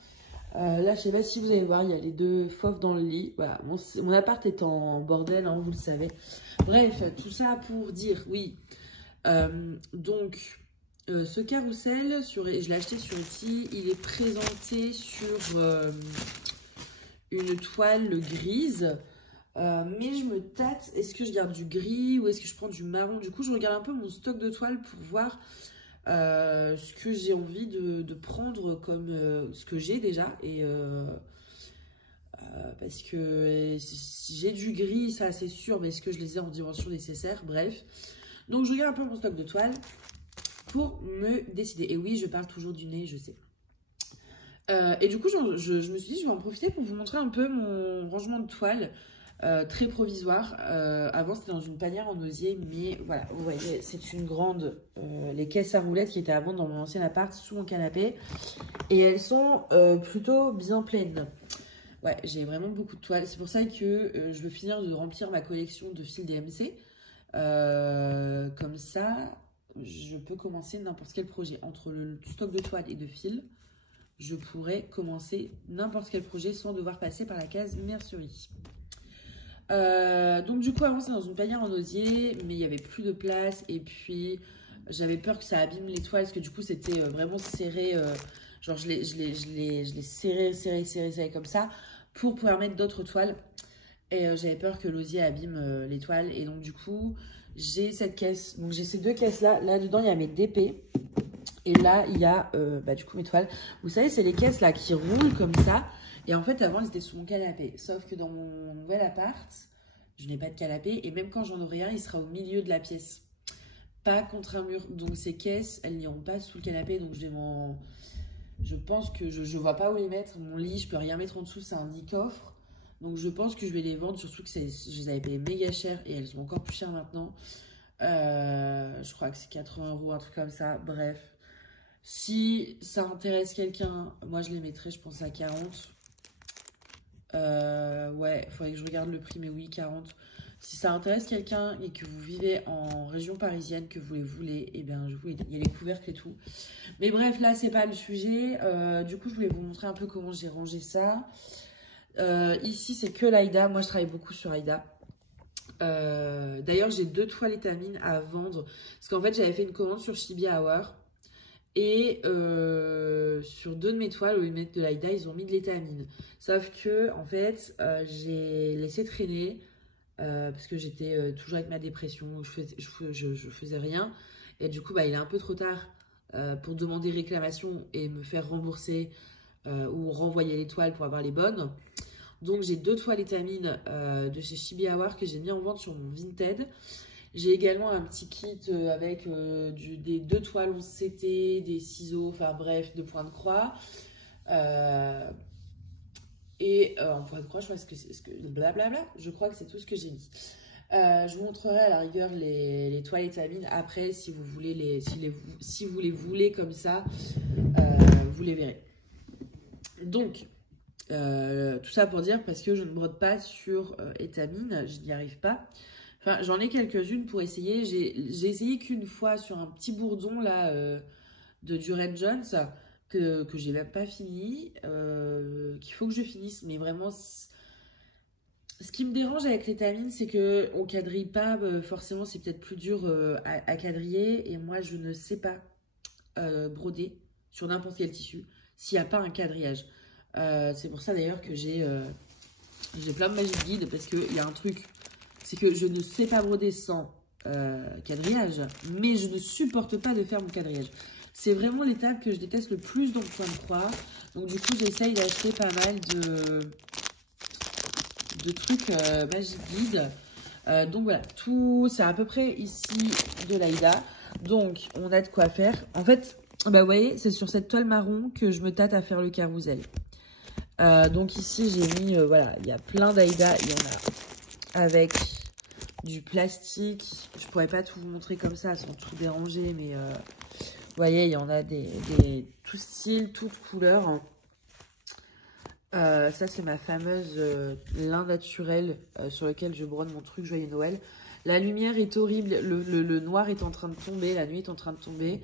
Là, je sais pas si vous allez voir, il y a les 2 fauves dans le lit. Voilà, mon appart est en bordel, hein, vous le savez. Bref, tout ça pour dire, oui. Donc, ce carrousel, je l'ai acheté sur Etsy, il est présenté sur une toile grise. Mais je me tâte, est-ce que je garde du gris ou est-ce que je prends du marron? Du coup, je regarde un peu mon stock de toiles pour voir ce que j'ai envie de prendre comme ce que j'ai déjà. Et parce que si j'ai du gris, ça c'est sûr, mais est-ce que je les ai en dimension nécessaire? Bref. Donc, je regarde un peu mon stock de toiles pour me décider. Et oui, je parle toujours du nez, je sais. Et du coup, je me suis dit, je vais en profiter pour vous montrer un peu mon rangement de toiles. Très provisoire. Avant, c'était dans une panière en osier, mais voilà, vous voyez, c'est une grande. Les caisses à roulettes qui étaient à vendre dans mon ancien appart sous mon canapé. Et elles sont plutôt bien pleines. Ouais, j'ai vraiment beaucoup de toiles. C'est pour ça que je veux finir de remplir ma collection de fils DMC. Comme ça, je peux commencer n'importe quel projet. Entre le stock de toiles et de fils, je pourrais commencer n'importe quel projet sans devoir passer par la case mercerie. Donc du coup avant c'était dans une panière en osier, mais il n'y avait plus de place et puis j'avais peur que ça abîme les toiles parce que du coup c'était vraiment serré, genre je l'ai serré comme ça pour pouvoir mettre d'autres toiles et j'avais peur que l'osier abîme les toiles et donc du coup j'ai cette caisse, donc j'ai ces deux caisses là dedans il y a mes DP et là il y a du coup mes toiles. Vous savez c'est les caisses là qui roulent comme ça. Et en fait, avant, elles étaient sous mon canapé. Sauf que dans mon nouvel appart, je n'ai pas de canapé. Et même quand j'en aurai un, il sera au milieu de la pièce. Pas contre un mur. Donc ces caisses, elles n'iront pas sous le canapé. Donc je pense que je ne vois pas où les mettre. Mon lit, je peux rien mettre en dessous. C'est un lit coffre. Donc je pense que je vais les vendre. Surtout que je les avais payées méga cher. Et elles sont encore plus chères maintenant. Je crois que c'est 80 €, un truc comme ça. Bref. Si ça intéresse quelqu'un, moi je les mettrais, je pense, à 40. Ouais, il faudrait que je regarde le prix, mais oui, 40. Si ça intéresse quelqu'un et que vous vivez en région parisienne, que vous les voulez, eh bien, il y a les couvercles et tout. Mais bref, là, c'est pas le sujet. Du coup, je voulais vous montrer un peu comment j'ai rangé ça. Ici, c'est que l'Aïda. Moi, je travaille beaucoup sur Aïda. D'ailleurs, j'ai 2 toiles étamines à vendre. Parce qu'en fait, j'avais fait une commande sur Chibi Hour. Et sur 2 de mes toiles, au lieu de mettre de l'Aïda, ils ont mis de l'étamine. Sauf que, en fait, j'ai laissé traîner parce que j'étais toujours avec ma dépression, je faisais rien. Et du coup, il est un peu trop tard pour demander réclamation et me faire rembourser ou renvoyer les toiles pour avoir les bonnes. Donc, j'ai 2 toiles étamine de chez Chibi Hour que j'ai mis en vente sur mon Vinted. J'ai également un petit kit avec des 2 toiles 11 CT, des ciseaux, enfin bref, 2 points de croix. En point de croix, je crois que blablabla, je crois que c'est tout ce que j'ai mis. Je vous montrerai à la rigueur les toiles étamines après si vous voulez si vous les voulez comme ça, vous les verrez. Donc, tout ça pour dire parce que je ne brode pas sur étamine, je n'y arrive pas. Enfin, j'en ai quelques-unes pour essayer. J'ai essayé qu'une fois sur un petit bourdon là de Duran Jones que j'ai même pas fini, qu'il faut que je finisse. Mais vraiment, ce qui me dérange avec l'étamine, c'est que on quadrille pas. Forcément, c'est peut-être plus dur à quadriller. Et moi, je ne sais pas broder sur n'importe quel tissu s'il n'y a pas un quadrillage. C'est pour ça d'ailleurs que j'ai plein de Magic Guide parce qu'il y a un truc. C'est que je ne sais pas broder sans quadrillage, mais je ne supporte pas de faire mon quadrillage. C'est vraiment l'étape que je déteste le plus dans le point de croix. Donc du coup, j'essaye d'acheter pas mal de trucs Magic Guide. Donc voilà, tout, c'est à peu près ici de l'Aïda. Donc, on a de quoi faire. En fait, vous voyez, c'est sur cette toile marron que je me tâte à faire le carrousel. Donc ici, j'ai mis, voilà, il y a plein d'Aïda. Il y en a avec du plastique. Je pourrais pas tout vous montrer comme ça sans tout déranger, mais vous voyez, il y en a tout style, toutes couleurs. Ça, c'est ma fameuse lin naturel sur lequel je brode mon truc Joyeux Noël. La lumière est horrible. Le noir est en train de tomber. La nuit est en train de tomber.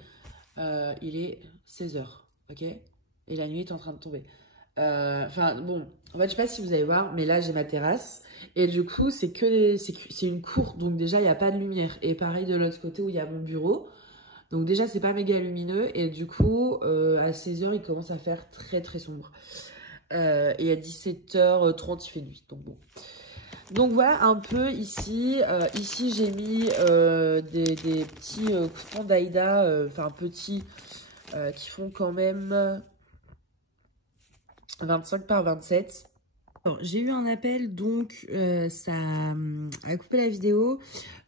Il est 16 h, ok? Et la nuit est en train de tomber. Enfin, bon, en fait, je sais pas si vous allez voir, mais là, j'ai ma terrasse. Et du coup, c'est une cour. Donc déjà, il n'y a pas de lumière. Et pareil de l'autre côté où il y a mon bureau. Donc déjà, c'est pas méga lumineux. Et du coup, à 16 h, il commence à faire très, très sombre. Et à 17h30, il fait nuit. Donc bon. Donc voilà un peu ici. Ici, j'ai mis des petits crayons d'Aïda, enfin petits, qui font quand même 25 par 27. J'ai eu un appel, donc ça a coupé la vidéo.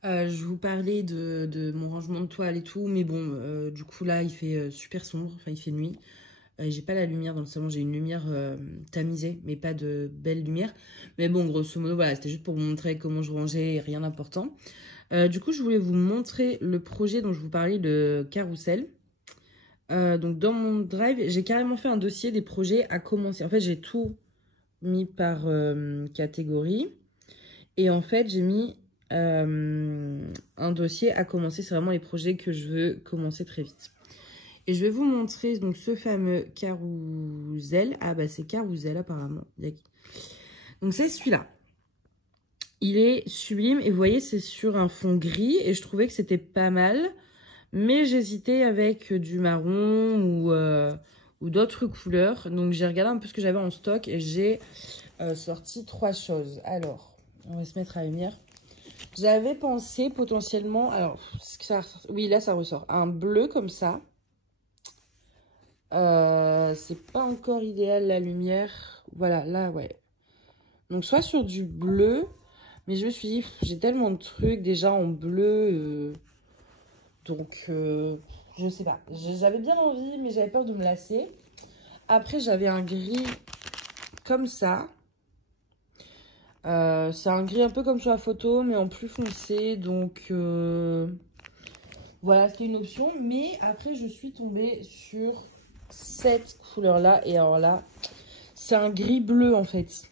Je vous parlais de mon rangement de toile et tout, mais bon, du coup là, il fait super sombre, enfin il fait nuit. J'ai pas la lumière dans le salon, j'ai une lumière tamisée, mais pas de belle lumière. Mais bon, grosso modo, voilà, c'était juste pour vous montrer comment je rangeais, rien d'important. Du coup, je voulais vous montrer le projet dont je vous parlais, le carrousel. Donc dans mon drive, j'ai carrément fait un dossier des projets à commencer. En fait, j'ai tout mis par catégorie. Et en fait, j'ai mis un dossier à commencer. C'est vraiment les projets que je veux commencer très vite. Et je vais vous montrer donc ce fameux carrousel. Ah bah c'est carrousel apparemment. Donc c'est celui-là. Il est sublime et vous voyez c'est sur un fond gris et je trouvais que c'était pas mal. Mais j'hésitais avec du marron ou d'autres couleurs. Donc j'ai regardé un peu ce que j'avais en stock et j'ai sorti 3 choses. Alors, on va se mettre à la lumière. J'avais pensé potentiellement... Alors, oui là ça ressort. Un bleu comme ça. C'est pas encore idéal la lumière. Voilà, là, ouais. Donc, soit sur du bleu. Mais je me suis dit, j'ai tellement de trucs déjà en bleu. Donc, je sais pas. J'avais bien envie, mais j'avais peur de me lasser. Après, j'avais un gris comme ça. C'est un gris un peu comme sur la photo, mais en plus foncé. Donc, voilà, c'était une option. Mais après, je suis tombée sur cette couleur-là. Et alors là, c'est un gris bleu, en fait.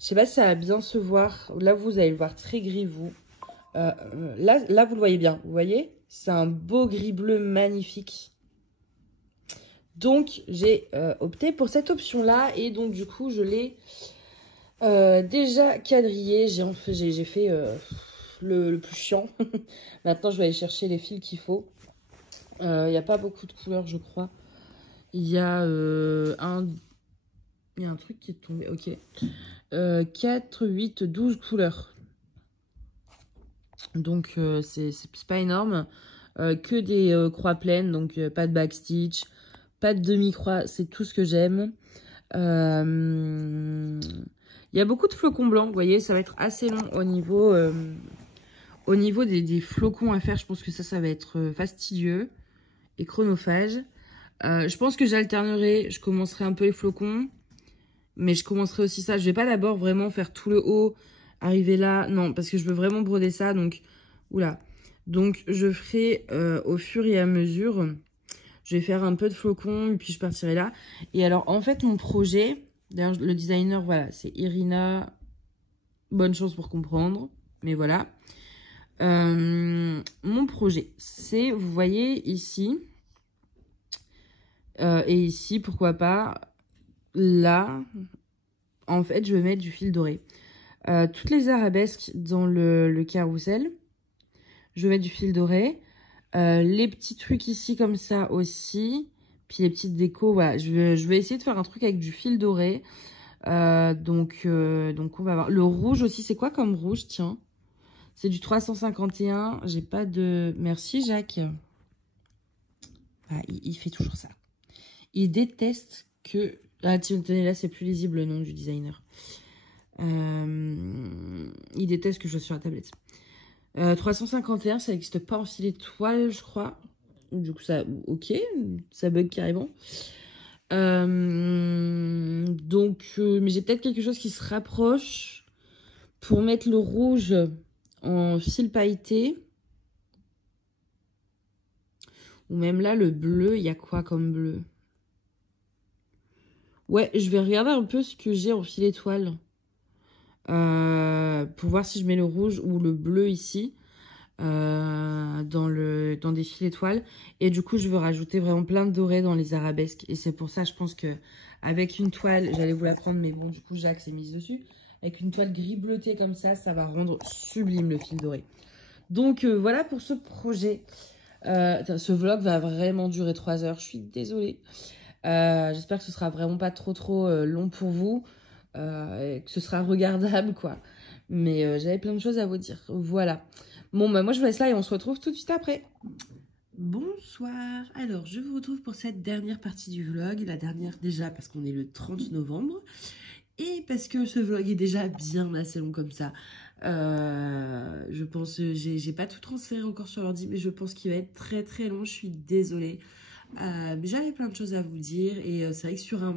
Je sais pas si ça va bien se voir. Là, vous allez le voir très gris, vous. Là, vous le voyez bien. Vous voyez? C'est un beau gris bleu magnifique. Donc, j'ai opté pour cette option-là. Et donc, du coup, je l'ai déjà quadrillé. J'ai fait le plus chiant. Maintenant, je vais aller chercher les fils qu'il faut. Il n'y a pas beaucoup de couleurs, je crois. Il y a un truc qui est tombé. Ok. 4, 8, 12 couleurs. Donc, c'est pas énorme. Que des croix pleines. Donc, pas de backstitch. Pas de demi-croix. C'est tout ce que j'aime. Il y a beaucoup de flocons blancs. Vous voyez, ça va être assez long au niveau des flocons à faire. Je pense que ça va être fastidieux et chronophage. Je pense que j'alternerai. Je commencerai un peu les flocons. Mais je commencerai aussi ça. Je vais pas d'abord vraiment faire tout le haut, arriver là. Non, parce que je veux vraiment broder ça. Donc, oula. Donc, je ferai au fur et à mesure. Je vais faire un peu de flocons et puis je partirai là. Et alors, en fait, mon projet... D'ailleurs, le designer, voilà, c'est Irina. Bonne chance pour comprendre. Mais voilà. Mon projet, c'est, vous voyez, ici. Et ici, pourquoi pas... Là, en fait, je vais mettre du fil doré. Toutes les arabesques dans le carrousel, je vais mettre du fil doré. Les petits trucs ici comme ça aussi. Puis les petites décos, voilà. Je vais essayer de faire un truc avec du fil doré. Donc on va voir. Le rouge aussi, c'est quoi comme rouge, tiens? C'est du 351. J'ai pas de... Merci, Jacques. Ah, il fait toujours ça. Il déteste que... Ah, tiens, tenez, là, c'est plus lisible le nom du designer. Il déteste que je sois sur la tablette. 351, ça n'existe pas en filet toile, je crois. Du coup, ça, ok, ça bug carrément. Donc, mais j'ai peut-être quelque chose qui se rapproche pour mettre le rouge en fil pailleté. Ou même là, le bleu, il y a quoi comme bleu? Ouais, je vais regarder un peu ce que j'ai en fil étoile. Pour voir si je mets le rouge ou le bleu ici. Dans des fils étoiles. Et du coup, je veux rajouter vraiment plein de doré dans les arabesques. Et c'est pour ça, je pense que avec une toile, j'allais vous la prendre, mais bon, du coup, Jacques s'est mise dessus. Avec une toile gris bleutée comme ça va rendre sublime le fil doré. Donc, voilà pour ce projet. Ce vlog va vraiment durer 3 heures. Je suis désolée. J'espère que ce sera vraiment pas trop long pour vous, et que ce sera regardable, quoi. Mais j'avais plein de choses à vous dire. Voilà. Bon, bah moi je vous laisse là et on se retrouve tout de suite après. Bonsoir. Alors, je vous retrouve pour cette dernière partie du vlog. La dernière déjà parce qu'on est le 30 novembre. Et parce que ce vlog est déjà bien assez long comme ça. Je pense, j'ai pas tout transféré encore sur l'ordi, mais je pense qu'il va être très long. Je suis désolée. Mais j'avais plein de choses à vous dire. Et c'est vrai que sur un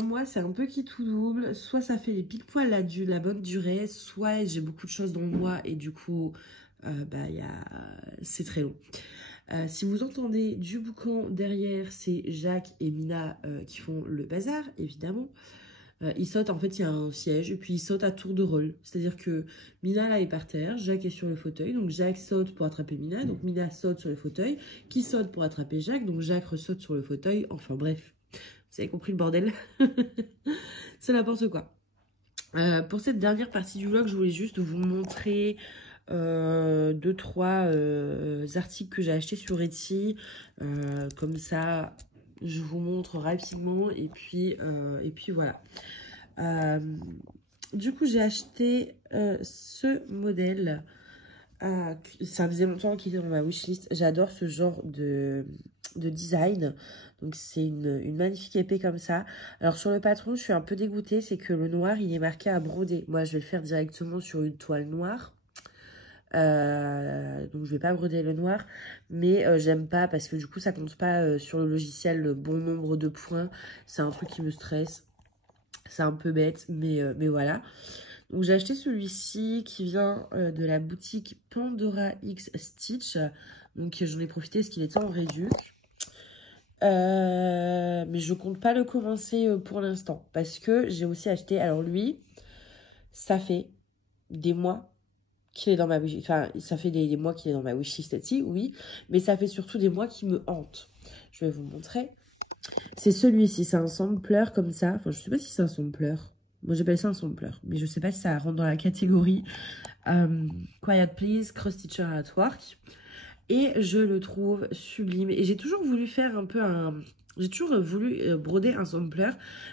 mois, c'est un peu qui tout double. Soit ça fait les pile poil la bonne durée, soit j'ai beaucoup de choses dans le mois et du coup, c'est très long. Si vous entendez du boucan derrière, c'est Jacques et Mina qui font le bazar, évidemment. Ils sautent, en fait, il y a un siège, et puis ils sautent à tour de rôle. C'est-à-dire que Mina, là, est par terre, Jacques est sur le fauteuil, donc Jacques saute pour attraper Mina, donc Mina saute sur le fauteuil, qui saute pour attraper Jacques, donc Jacques ressaute sur le fauteuil, enfin bref. Vous avez compris le bordel. C'est n'importe quoi. Pour cette dernière partie du vlog, je voulais juste vous montrer 2-3 articles que j'ai achetés sur Etsy. Comme ça, je vous montre rapidement. Et puis voilà. Du coup, j'ai acheté ce modèle. Ça faisait longtemps qu'il était dans ma wishlist. J'adore ce genre de design. Donc c'est une magnifique épée comme ça. Alors sur le patron, je suis un peu dégoûtée. C'est que le noir, il est marqué à broder. Moi, je vais le faire directement sur une toile noire. Donc je vais pas broder le noir. Mais j'aime pas parce que du coup, ça compte pas sur le logiciel le bon nombre de points. C'est un truc qui me stresse. C'est un peu bête, mais voilà. Donc j'ai acheté celui-ci qui vient de la boutique Pandora X Stitch. Donc j'en ai profité parce qu'il était en réduc. Mais je compte pas le commencer pour l'instant. Parce que j'ai aussi acheté... Alors lui, ça fait des mois qu'il est dans ma wishlist. Enfin, ça fait des mois qu'il est dans ma wishlist Etsy, oui. Mais ça fait surtout des mois qu'il me hante. Je vais vous montrer. C'est celui-ci, c'est un sampler comme ça. Enfin, je sais pas si c'est un sampler. Moi, j'appelle ça un sampler. Mais je sais pas si ça rentre dans la catégorie Quiet Please, Cross Stitcher at Work. Et je le trouve sublime. Et j'ai toujours voulu faire un peu un... J'ai toujours voulu broder un sampler.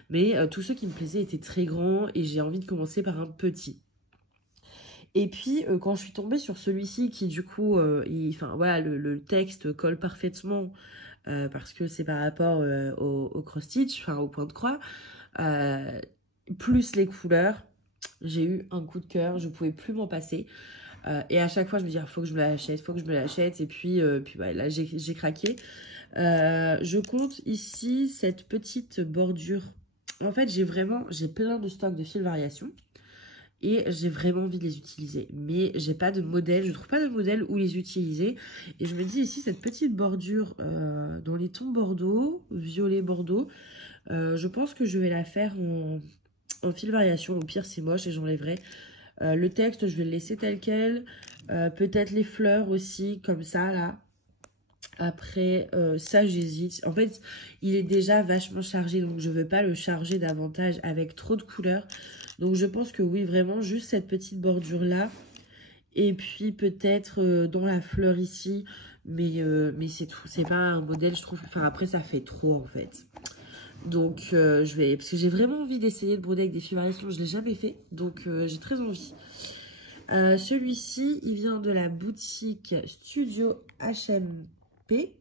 Mais tous ceux qui me plaisaient étaient très grands. Et j'ai envie de commencer par un petit. Et puis, quand je suis tombée sur celui-ci, qui du coup, enfin voilà, le texte colle parfaitement parce que c'est par rapport au cross-stitch, enfin au point de croix, plus les couleurs, j'ai eu un coup de cœur, je pouvais plus m'en passer. Et à chaque fois, je me dis, faut que je me l'achète, faut que je me l'achète. Et puis ouais, là, j'ai craqué. Je compte ici cette petite bordure. En fait, j'ai plein de stocks de fils variations. Et j'ai vraiment envie de les utiliser. Mais j'ai pas de modèle, je trouve pas de modèle où les utiliser. Et je me dis ici, cette petite bordure dans les tons bordeaux, violet bordeaux, je pense que je vais la faire en fil variation. Au pire, c'est moche et j'enlèverai. Le texte, je vais le laisser tel quel. Peut-être les fleurs aussi, comme ça, là. Après, ça, j'hésite. En fait, il est déjà vachement chargé, donc je ne veux pas le charger davantage avec trop de couleurs. Donc, je pense que oui, vraiment, juste cette petite bordure-là. Et puis, peut-être dans la fleur ici. Mais c'est tout. C'est pas un modèle, je trouve. Enfin, après, ça fait trop, en fait. Donc, je vais... Parce que j'ai vraiment envie d'essayer de broder avec des fils variations. Je ne l'ai jamais fait. Donc, j'ai très envie. Celui-ci, il vient de la boutique Studio HMP.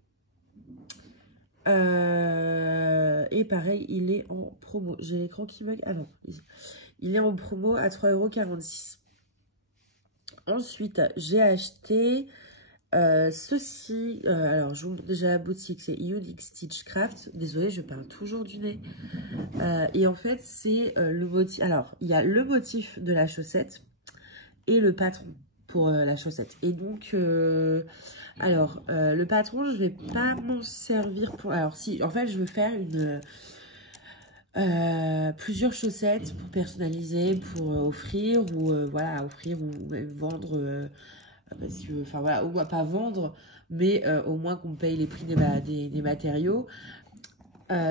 Et pareil, il est en promo. J'ai l'écran qui bug. Ah non, il est en promo à 3,46 €. Ensuite, j'ai acheté ceci. Alors, je vous montre déjà la boutique. C'est Unique Stitch Craft. Désolée, je parle toujours du nez. Et en fait, c'est le motif. Alors, il y a le motif de la chaussette et le patron pour la chaussette. Et donc, le patron, je vais pas m'en servir pour... Alors, si, en fait, je veux faire plusieurs chaussettes pour personnaliser, pour offrir, ou voilà, offrir ou même vendre, parce que, enfin voilà, ou pas vendre, mais au moins qu'on paye les prix des matériaux.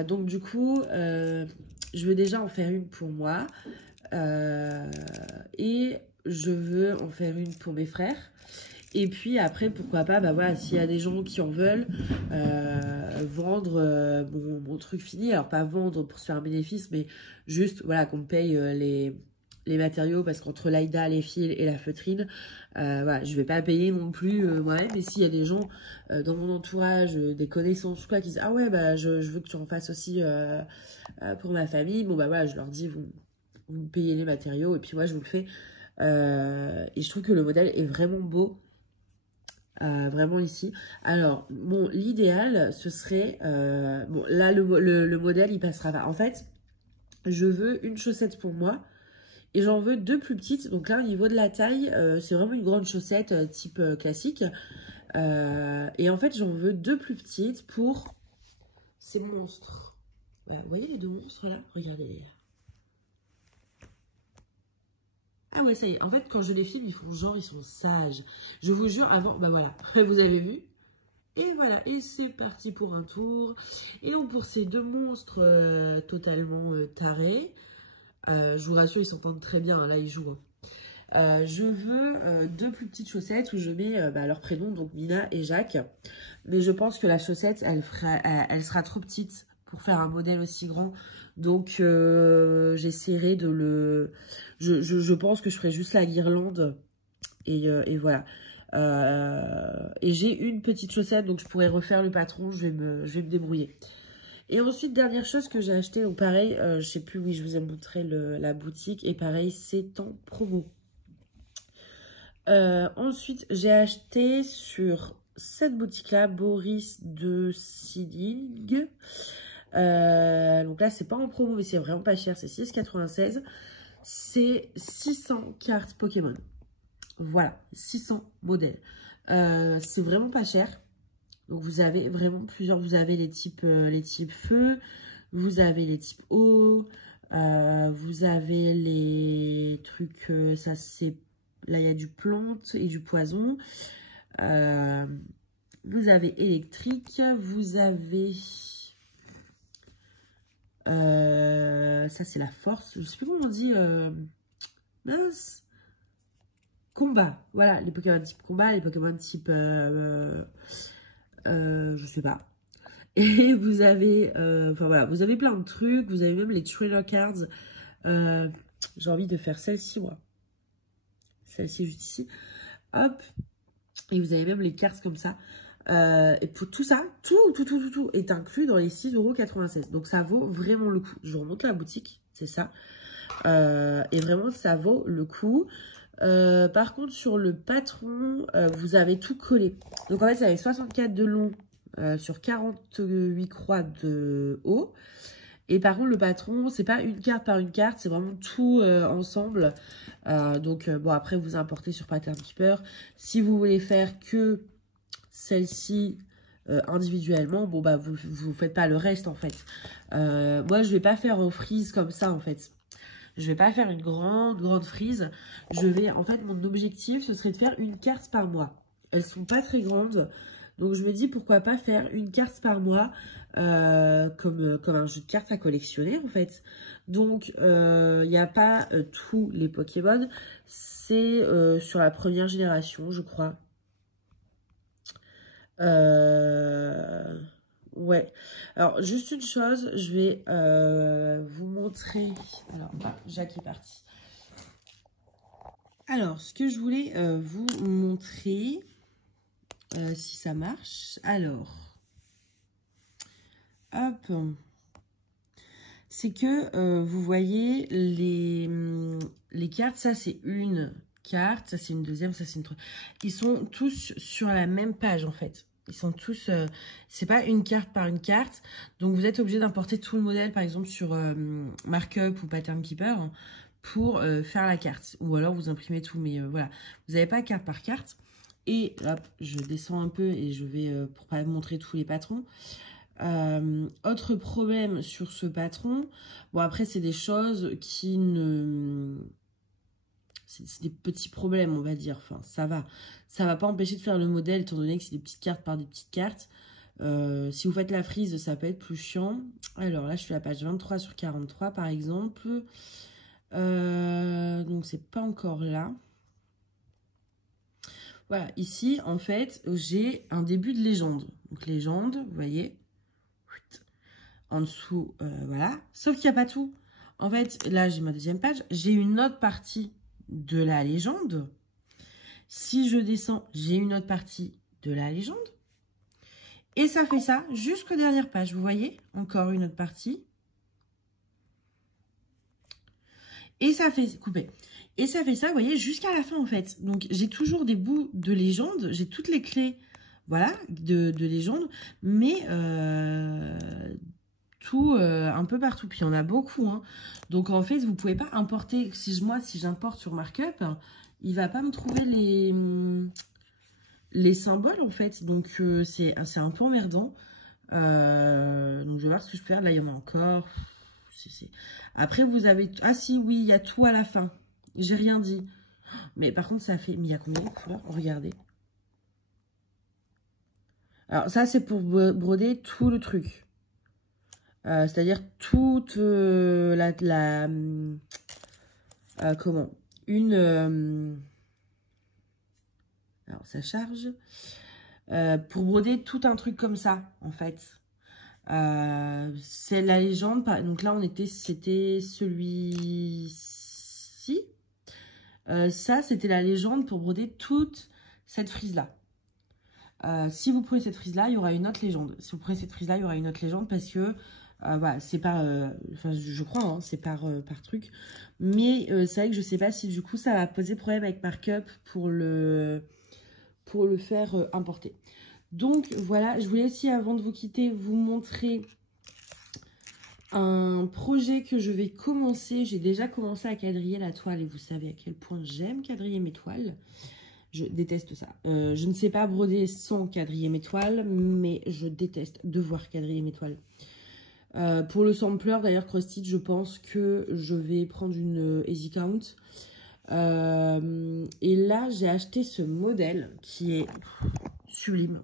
Donc, du coup, je veux déjà en faire une pour moi. Et je veux en faire une pour mes frères. Et puis après, pourquoi pas, bah voilà, s'il y a des gens qui en veulent, vendre mon truc fini. Alors pas vendre pour se faire un bénéfice, mais juste voilà qu'on me paye les matériaux, parce qu'entre l'AIDA, les fils et la feutrine, voilà, je vais pas payer non plus moi-même. Mais s'il y a des gens dans mon entourage, des connaissances ou quoi, qui disent ah ouais, bah je veux que tu en fasses aussi pour ma famille, bon bah voilà, je leur dis vous me payez les matériaux et puis moi je vous le fais. Et je trouve que le modèle est vraiment beau. Vraiment ici. Alors, bon, l'idéal, ce serait... bon, là, le modèle, il passera pas. En fait, je veux une chaussette pour moi et j'en veux deux plus petites. Donc là, au niveau de la taille, c'est vraiment une grande chaussette type classique. Et en fait, j'en veux deux plus petites pour ces monstres. Voilà, vous voyez les deux monstres là? Regardez-les là. Ah ouais, ça y est. En fait, quand je les filme, ils font genre, ils sont sages. Je vous jure, avant... Bah voilà, vous avez vu? Et voilà, et c'est parti pour un tour. Et donc pour ces deux monstres totalement tarés, je vous rassure, ils s'entendent très bien, hein, là ils jouent. Je veux deux plus petites chaussettes où je mets bah, leur prénom, donc Nina et Jacques. Mais je pense que la chaussette, elle sera trop petite pour faire un modèle aussi grand. Donc j'essaierai de le... Je pense que je ferai juste la guirlande et voilà. Et j'ai une petite chaussette, donc je pourrais refaire le patron, je vais me débrouiller. Et ensuite, dernière chose que j'ai acheté, donc pareil, je sais plus, oui, je vous ai montré la boutique, et pareil, c'est en promo. Ensuite, j'ai acheté sur cette boutique-là, Boris de Siling. Donc là, c'est pas en promo, mais c'est vraiment pas cher, c'est 6,96. C'est 600 cartes Pokémon. Voilà, 600 modèles. C'est vraiment pas cher. Donc vous avez vraiment plusieurs. Vous avez les types feu, vous avez les types eau, vous avez les trucs, ça c'est... Là il y a du plante et du poison. Vous avez électrique, vous avez... ça c'est la force. Je sais plus comment on dit. Mince. Combat, voilà, les Pokémon type combat, les Pokémon type, je sais pas. Et vous avez, enfin voilà, vous avez plein de trucs, vous avez même les trainer cards. J'ai envie de faire celle-ci, moi. Celle-ci juste ici. Hop. Et vous avez même les cartes comme ça. Et pour tout ça, tout est inclus dans les 6,96 €. Donc ça vaut vraiment le coup. Je remonte la boutique, c'est ça. Et vraiment, ça vaut le coup. Par contre, sur le patron, vous avez tout collé. Donc, en fait, ça avait 64 de long sur 48 croix de haut. Et par contre, le patron, c'est pas une carte par une carte, c'est vraiment tout ensemble. Donc, bon, après, vous importez sur Pattern Keeper. Si vous voulez faire que celle-ci individuellement, bon, bah, vous faites pas le reste, en fait. Moi, je vais pas faire au freeze comme ça, en fait. Je vais pas faire une grande frise. Je vais, en fait, mon objectif, ce serait de faire une carte par mois. Elles sont pas très grandes. Donc, je me dis, pourquoi pas faire une carte par mois comme un jeu de cartes à collectionner, en fait. Donc, il n'y a pas tous les Pokémon. C'est sur la première génération, je crois. Ouais. Alors, juste une chose, je vais vous montrer. Alors, Jacques est parti. Alors, ce que je voulais vous montrer, si ça marche. Alors, hop. C'est que vous voyez les cartes. Ça, c'est une carte. Ça, c'est une deuxième. Ça, c'est une troisième. Ils sont tous sur la même page, en fait. Ils sont tous... c'est pas une carte par une carte. Donc, vous êtes obligé d'importer tout le modèle, par exemple, sur Markup ou Pattern Keeper pour faire la carte. Ou alors, vous imprimez tout. Mais voilà, vous n'avez pas carte par carte. Et hop, je descends un peu et je vais, pour pas montrer tous les patrons. Autre problème sur ce patron. Bon, après, c'est des choses qui ne... C'est des petits problèmes, on va dire. Enfin, ça va. Ça va pas empêcher de faire le modèle, étant donné que c'est des petites cartes par des petites cartes. Si vous faites la frise, ça peut être plus chiant. Alors là, je suis à la page 23 sur 43, par exemple. Donc, c'est pas encore là. Voilà, ici, en fait, j'ai un début de légende. Donc, légende, vous voyez. En dessous, voilà. Sauf qu'il n'y a pas tout. En fait, là, j'ai ma deuxième page. J'ai une autre partie de la légende. Si je descends, j'ai une autre partie de la légende. Et ça fait ça jusqu'aux dernières pages. Vous voyez? Encore une autre partie. Et ça fait couper. Et ça fait ça, vous voyez, jusqu'à la fin, en fait. Donc, j'ai toujours des bouts de légende. J'ai toutes les clés, voilà, de légende. Mais tout un peu partout. Puis, il y en a beaucoup. Hein. Donc, en fait, vous ne pouvez pas importer. Si j'importe sur Markup, il ne va pas me trouver les symboles, en fait. Donc, c'est un peu emmerdant. Donc, je vais voir ce que je peux faire. Là, il y en a encore. Après, vous avez... Ah si, oui, il y a tout à la fin. J'ai rien dit. Mais par contre, ça fait... Mais il y a combien de couleurs? Regardez. Alors, ça, c'est pour broder tout le truc. C'est-à-dire toute comment? Alors, ça charge. Pour broder tout un truc comme ça, en fait. C'est la légende. Donc là, c'était celui-ci. Ça, c'était la légende pour broder toute cette frise-là. Si vous prenez cette frise-là, il y aura une autre légende. Si vous prenez cette frise-là, il y aura une autre légende parce que voilà, c'est par... enfin, je crois, hein, c'est par truc. Mais c'est vrai que je sais pas si du coup, ça va poser problème avec Markup pour le faire importer. Donc, voilà, je voulais aussi, avant de vous quitter, vous montrer un projet que je vais commencer. J'ai déjà commencé à quadriller la toile et vous savez à quel point j'aime quadriller mes toiles. Je déteste ça. Je ne sais pas broder sans quadriller mes toiles, mais je déteste devoir quadriller mes toiles. Pour le sampler, d'ailleurs, Cross Stitch, je pense que je vais prendre une Easy Count. Et là, j'ai acheté ce modèle qui est sublime.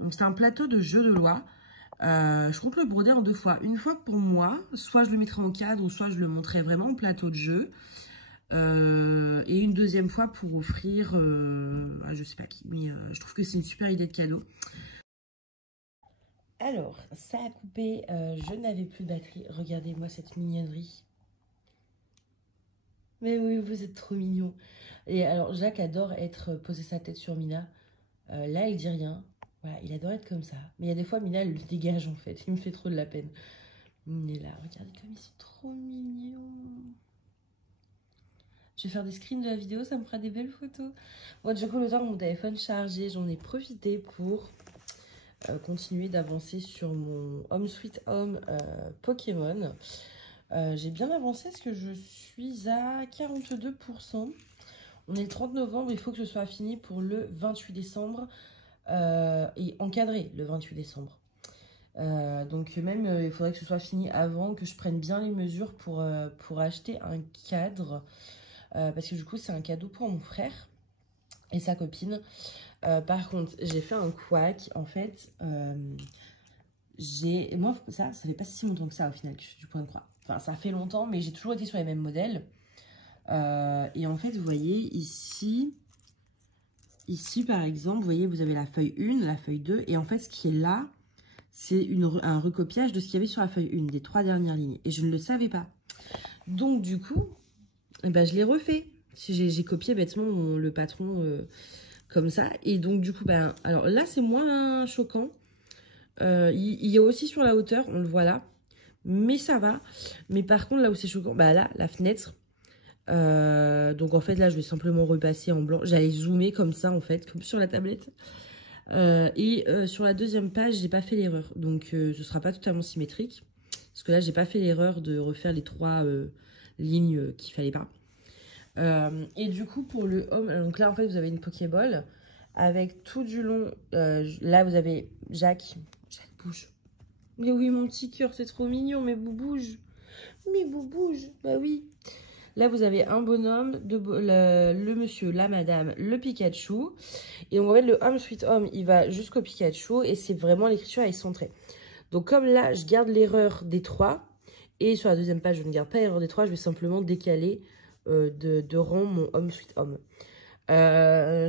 Donc, c'est un plateau de jeu de loi. Je compte le broder en 2 fois. Une fois pour moi, soit je le mettrai en cadre, ou soit je le montrerai vraiment au plateau de jeu. Et une deuxième fois pour offrir à je sais pas qui. Mais je trouve que c'est une super idée de cadeau. Alors, ça a coupé. Je n'avais plus de batterie. Regardez-moi cette mignonnerie. Mais oui, vous êtes trop mignon. Et alors, Jacques adore poser sa tête sur Mina. Là, il dit rien. Voilà, il adore être comme ça. Mais il y a des fois, Mina, elle le dégage, en fait. Il me fait trop de la peine. Mais là, regardez comme ils sont trop mignons. Je vais faire des screens de la vidéo, ça me fera des belles photos. Bon, du coup, le temps de mon téléphone chargé, j'en ai profité pour continuer d'avancer sur mon Home Sweet Home Pokémon. J'ai bien avancé parce que je suis à 42%. On est le 30 novembre, il faut que ce soit fini pour le 28 décembre et encadré le 28 décembre. Donc même, il faudrait que ce soit fini avant, que je prenne bien les mesures pour acheter un cadre. Parce que du coup, c'est un cadeau pour mon frère et sa copine. Par contre, j'ai fait un couac. En fait, moi, ça fait pas si longtemps que ça, au final, que je suis du point de croix. Enfin, ça fait longtemps, mais j'ai toujours été sur les mêmes modèles. Et en fait, vous voyez, ici, par exemple, vous voyez, vous avez la feuille 1, la feuille 2. Et en fait, ce qui est là, c'est un recopiage de ce qu'il y avait sur la feuille 1, des 3 dernières lignes. Et je ne le savais pas. Donc, du coup... Eh ben, je l'ai refait. J'ai copié bêtement le patron comme ça. Et donc, du coup, ben, alors là, c'est moins choquant. Il y a aussi sur la hauteur, on le voit là. Mais ça va. Mais par contre, là où c'est choquant, bah là, la fenêtre. Donc, en fait, là, je vais simplement repasser en blanc. J'allais zoomer comme ça, en fait, comme sur la tablette. Sur la deuxième page, j'ai pas fait l'erreur. Donc, ce sera pas totalement symétrique. Parce que là, j'ai pas fait l'erreur de refaire les 3... lignes qu'il fallait pas. Et du coup, pour le home, donc là, en fait, vous avez une Pokéball avec tout du long. Là, vous avez Jacques. Jacques bouge. Mais oui, mon petit cœur, c'est trop mignon. Mais vous bouge. Mais vous bouge. Bah oui. Là, vous avez un bonhomme, le monsieur, la madame, le Pikachu. Et donc, en fait, le Home Sweet Home, il va jusqu'au Pikachu. Et c'est vraiment, l'écriture est centrée. Donc, comme là, je garde l'erreur des 3. Et sur la deuxième page, je ne garde pas l'erreur des 3. Je vais simplement décaler de rang mon Home Sweet Home.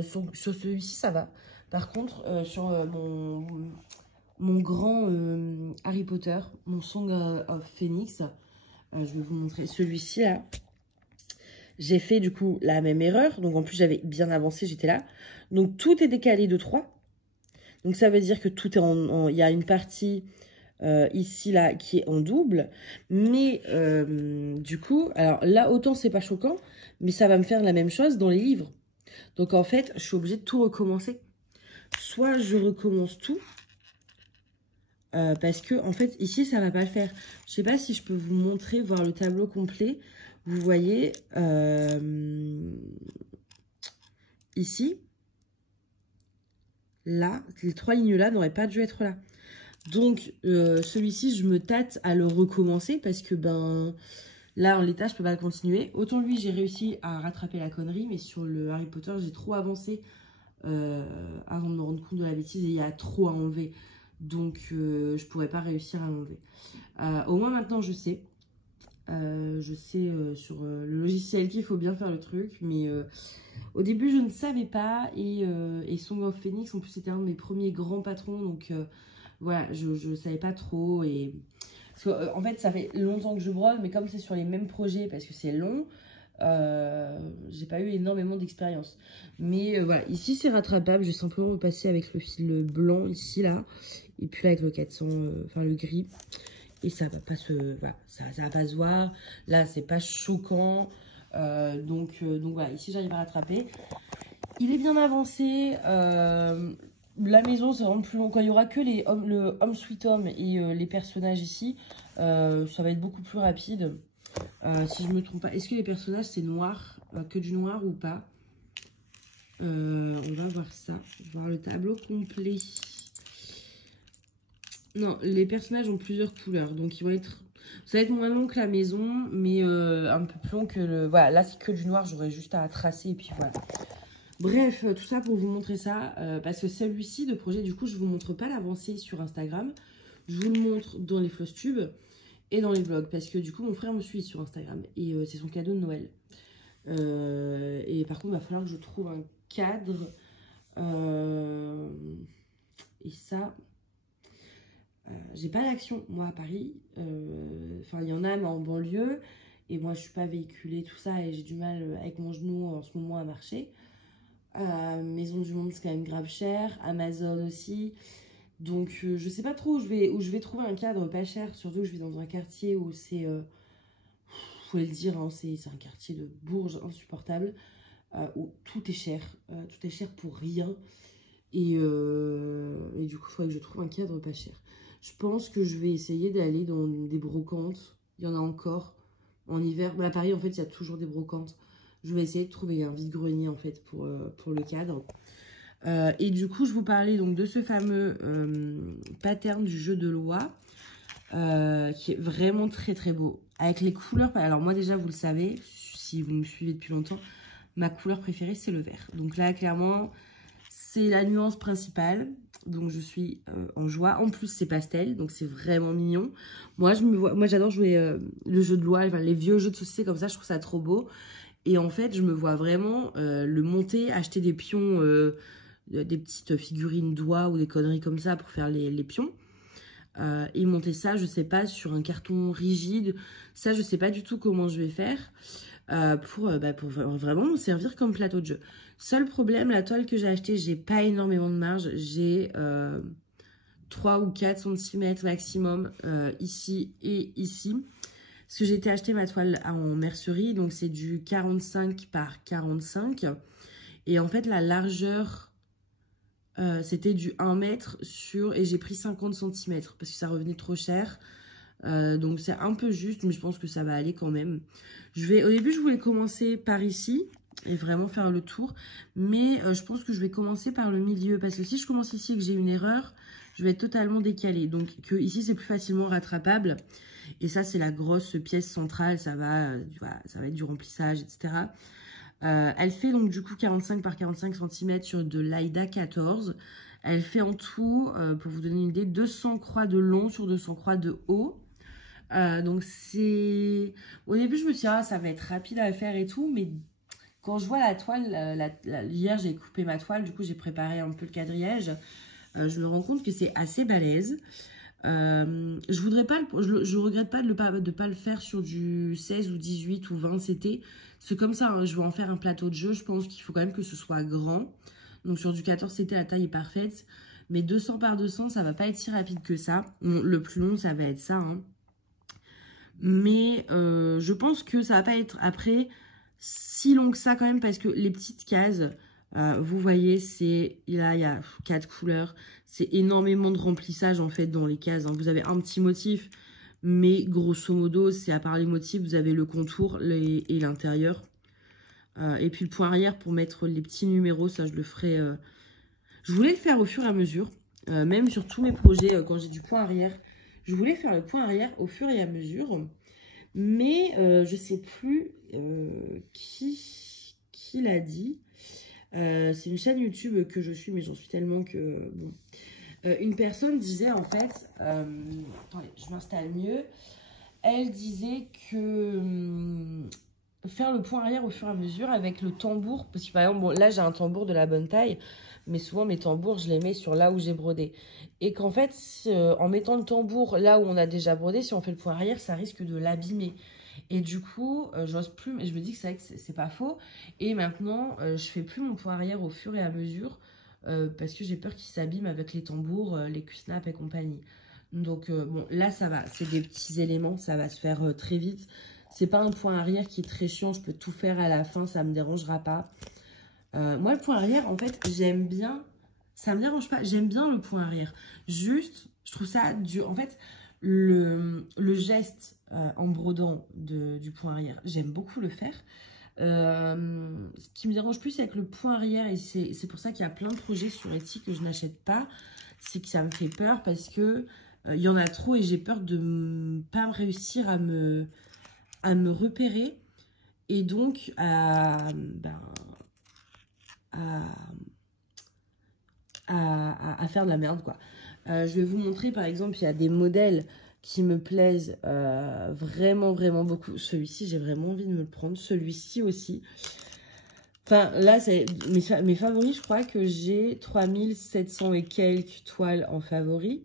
Sur celui-ci, ça va. Par contre, sur mon grand Harry Potter, mon Song of Phoenix, je vais vous montrer celui-ci là. J'ai fait du coup la même erreur. Donc en plus, j'avais bien avancé, j'étais là. Donc tout est décalé de 3. Donc ça veut dire que tout est il y a une partie ici là qui est en double. Mais du coup, alors là, autant c'est pas choquant, mais ça va me faire la même chose dans les livres. Donc en fait, je suis obligée de tout recommencer. Soit je recommence tout. Parce que en fait, ici, ça va pas le faire. Je sais pas si je peux vous montrer, voir le tableau complet. Vous voyez, ici, là, les 3 lignes-là n'auraient pas dû être là. Donc, celui-ci, je me tâte à le recommencer parce que, ben, là, en l'état, je peux pas continuer. Autant lui, j'ai réussi à rattraper la connerie, mais sur le Harry Potter, j'ai trop avancé avant de me rendre compte de la bêtise et il y a trop à enlever. Donc, je pourrais pas réussir à l'enlever. Au moins, maintenant, je sais. Sur le logiciel qu'il faut bien faire le truc, mais au début je ne savais pas et Song of Phoenix en plus c'était un de mes premiers grands patrons, donc voilà, je savais pas trop et parce que, en fait ça fait longtemps que je brode, mais comme c'est sur les mêmes projets parce que c'est long, j'ai pas eu énormément d'expérience, mais voilà, ici c'est rattrapable. Je vais simplement repasser avec le fil blanc ici là et puis là avec le 400 enfin le gris. Et ça va pas voilà, ça va pas se voir. Là, c'est pas choquant. Donc voilà, ici, j'arrive à rattraper. Il est bien avancé. La maison, c'est vraiment plus long. Quand il y aura que le Home Sweet Home et les personnages ici, ça va être beaucoup plus rapide. Si je me trompe pas. Est-ce que les personnages, c'est noir, que du noir ou pas? On va voir ça. Voir le tableau complet. Non, les personnages ont plusieurs couleurs, donc ils vont être... Ça va être moins long que la maison, mais un peu plus long que le... Voilà, là c'est que du noir, j'aurais juste à tracer et puis voilà. Bref, tout ça pour vous montrer ça, parce que celui-ci de projet, du coup, je vous montre pas l'avancée sur Instagram. Je vous le montre dans les Flosstube et dans les vlogs, parce que du coup, mon frère me suit sur Instagram et c'est son cadeau de Noël. Et par contre, il va falloir que je trouve un cadre. Et ça... j'ai pas d'action, moi, à Paris. Enfin, il y en a, mais en banlieue. Et moi, je suis pas véhiculée, tout ça. Et j'ai du mal, avec mon genou, en ce moment, à marcher. Maison du Monde, c'est quand même grave cher. Amazon aussi. Donc, je sais pas trop où je vais trouver un cadre pas cher. Surtout que je vis dans un quartier où c'est... faut le dire, hein, c'est un quartier de Bourges insupportable. Où tout est cher. Tout est cher pour rien. Et du coup, il faudrait que je trouve un cadre pas cher. Je pense que je vais essayer d'aller dans des brocantes. Il y en a encore en hiver. Mais à Paris, en fait, il y a toujours des brocantes. Je vais essayer de trouver un vide-grenier, en fait, pour le cadre. Et du coup, je vous parlais donc de ce fameux pattern du jeu de loi, qui est vraiment très, très beau. Avec les couleurs... Alors, moi, déjà, vous le savez, si vous me suivez depuis longtemps, ma couleur préférée, c'est le vert. Donc là, clairement... c'est la nuance principale, donc je suis en joie. En plus, c'est pastel, donc c'est vraiment mignon. Moi, j'adore jouer le jeu de loi, enfin, les vieux jeux de société comme ça, je trouve ça trop beau. Et en fait, je me vois vraiment le monter, acheter des pions, des petites figurines doigts ou des conneries comme ça pour faire les pions. Et monter ça, je sais pas, sur un carton rigide. Ça, je sais pas du tout comment je vais faire. Pour vraiment me servir comme plateau de jeu. Seul problème, la toile que j'ai achetée, j'ai pas énormément de marge. J'ai 3 ou 4 cm maximum ici et ici. Parce que j'ai été acheter ma toile en mercerie, donc c'est du 45 par 45. Et en fait, la largeur, c'était du 1 mètre sur... Et j'ai pris 50 cm parce que ça revenait trop cher. Donc c'est un peu juste, mais je pense que ça va aller quand même. Au début, je voulais commencer par ici et vraiment faire le tour. Mais je pense que je vais commencer par le milieu. Parce que si je commence ici et que j'ai une erreur, je vais être totalement décalée. Donc ici, c'est plus facilement rattrapable. Et ça, c'est la grosse pièce centrale. Ça va être du remplissage, etc. Elle fait donc du coup 45 par 45 cm sur de l'Aida 14. Elle fait en tout, pour vous donner une idée, 200 croix de long sur 200 croix de haut. Donc c'est... Au début, je me suis dit, ah, ça va être rapide à faire et tout, mais quand je vois la toile, hier j'ai coupé ma toile, du coup j'ai préparé un peu le quadrillage, je me rends compte que c'est assez balèze. Je voudrais pas, je regrette pas de pas le faire sur du 16 ou 18 ou 20 CT. C'est comme ça, hein, je vais en faire un plateau de jeu. Je pense qu'il faut quand même que ce soit grand. Donc sur du 14 CT, la taille est parfaite. Mais 200 par 200, ça va pas être si rapide que ça. Bon, le plus long, ça va être ça. Hein. Mais je pense que ça va pas être après si long que ça quand même. Parce que les petites cases, vous voyez, là, il y a 4 couleurs. C'est énormément de remplissage en fait dans les cases. Hein. Vous avez un petit motif. Mais grosso modo, c'est à part les motifs, vous avez le contour et l'intérieur. Et puis le point arrière pour mettre les petits numéros, ça je le ferai. Je voulais le faire au fur et à mesure, même sur tous mes projets quand j'ai du point arrière. Je voulais faire le point arrière au fur et à mesure, mais je sais plus qui l'a dit. C'est une chaîne YouTube que je suis, mais j'en suis tellement que bon. Une personne disait en fait, attendez, je m'installe mieux. Elle disait que faire le point arrière au fur et à mesure avec le tambour, parce que par exemple, bon, là j'ai un tambour de la bonne taille, mais souvent mes tambours je les mets sur là où j'ai brodé. Et qu'en fait, en mettant le tambour là où on a déjà brodé, si on fait le point arrière, ça risque de l'abîmer. Et du coup, j'ose plus, mais je me dis que c'est vrai que c'est pas faux. Et maintenant, je fais plus mon point arrière au fur et à mesure, parce que j'ai peur qu'il s'abîme avec les tambours, les Q-snap et compagnie. Donc, bon, là, ça va. C'est des petits éléments, ça va se faire très vite. C'est pas un point arrière qui est très chiant. Je peux tout faire à la fin, ça me dérangera pas. Moi, le point arrière, en fait, j'aime bien. Ça me dérange pas. J'aime bien le point arrière. Juste, je trouve ça dur. En fait, le geste en brodant du point arrière, j'aime beaucoup le faire. Ce qui me dérange plus avec le point arrière, et c'est pour ça qu'il y a plein de projets sur Etsy que je n'achète pas, c'est que ça me fait peur parce que il y en a trop et j'ai peur de pas réussir à me repérer et donc à faire de la merde, quoi. Je vais vous montrer, par exemple, il y a des modèles qui me plaisent vraiment, vraiment beaucoup. Celui-ci, j'ai vraiment envie de me le prendre. Celui-ci aussi. Enfin, là, c'est mes favoris, je crois que j'ai 3700 et quelques toiles en favoris.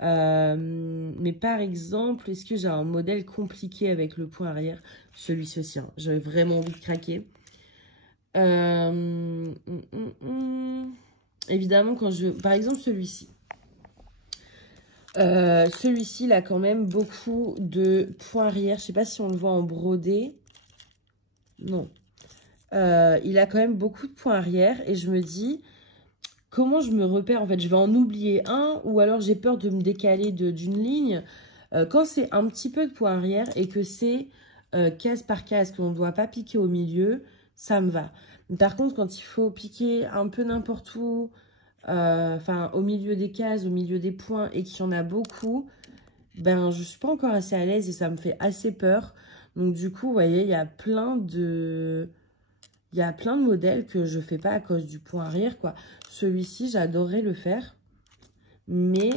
Mais par exemple, est-ce que j'ai un modèle compliqué avec le point arrière? Celui-ci aussi, hein. J'avais vraiment envie de craquer. Évidemment, quand je... Par exemple, celui-ci. Celui-ci, il a quand même beaucoup de points arrière. Je sais pas si on le voit en brodé. Non. Il a quand même beaucoup de points arrière. Et je me dis, comment je me repère? En fait, je vais en oublier un. Ou alors, j'ai peur de me décaler d'une ligne. Quand c'est un petit peu de points arrière et que c'est case par case, qu'on ne doit pas piquer au milieu, ça me va. Par contre, quand il faut piquer un peu n'importe où... enfin au milieu des cases, au milieu des points et qu'il y en a beaucoup, ben je suis pas encore assez à l'aise et ça me fait assez peur. Donc du coup, vous voyez, il y a plein de modèles que je fais pas à cause du point arrière, quoi. Celui-ci, j'adorerais le faire, mais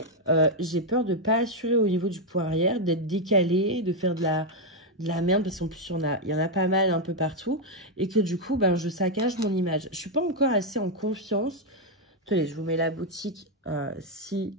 j'ai peur de pas assurer au niveau du point arrière, d'être décalé, de faire de la merde, parce qu'en plus, il y en a pas mal un peu partout, et que du coup, ben, je saccage mon image. Je suis pas encore assez en confiance. Attendez, je vous mets la boutique si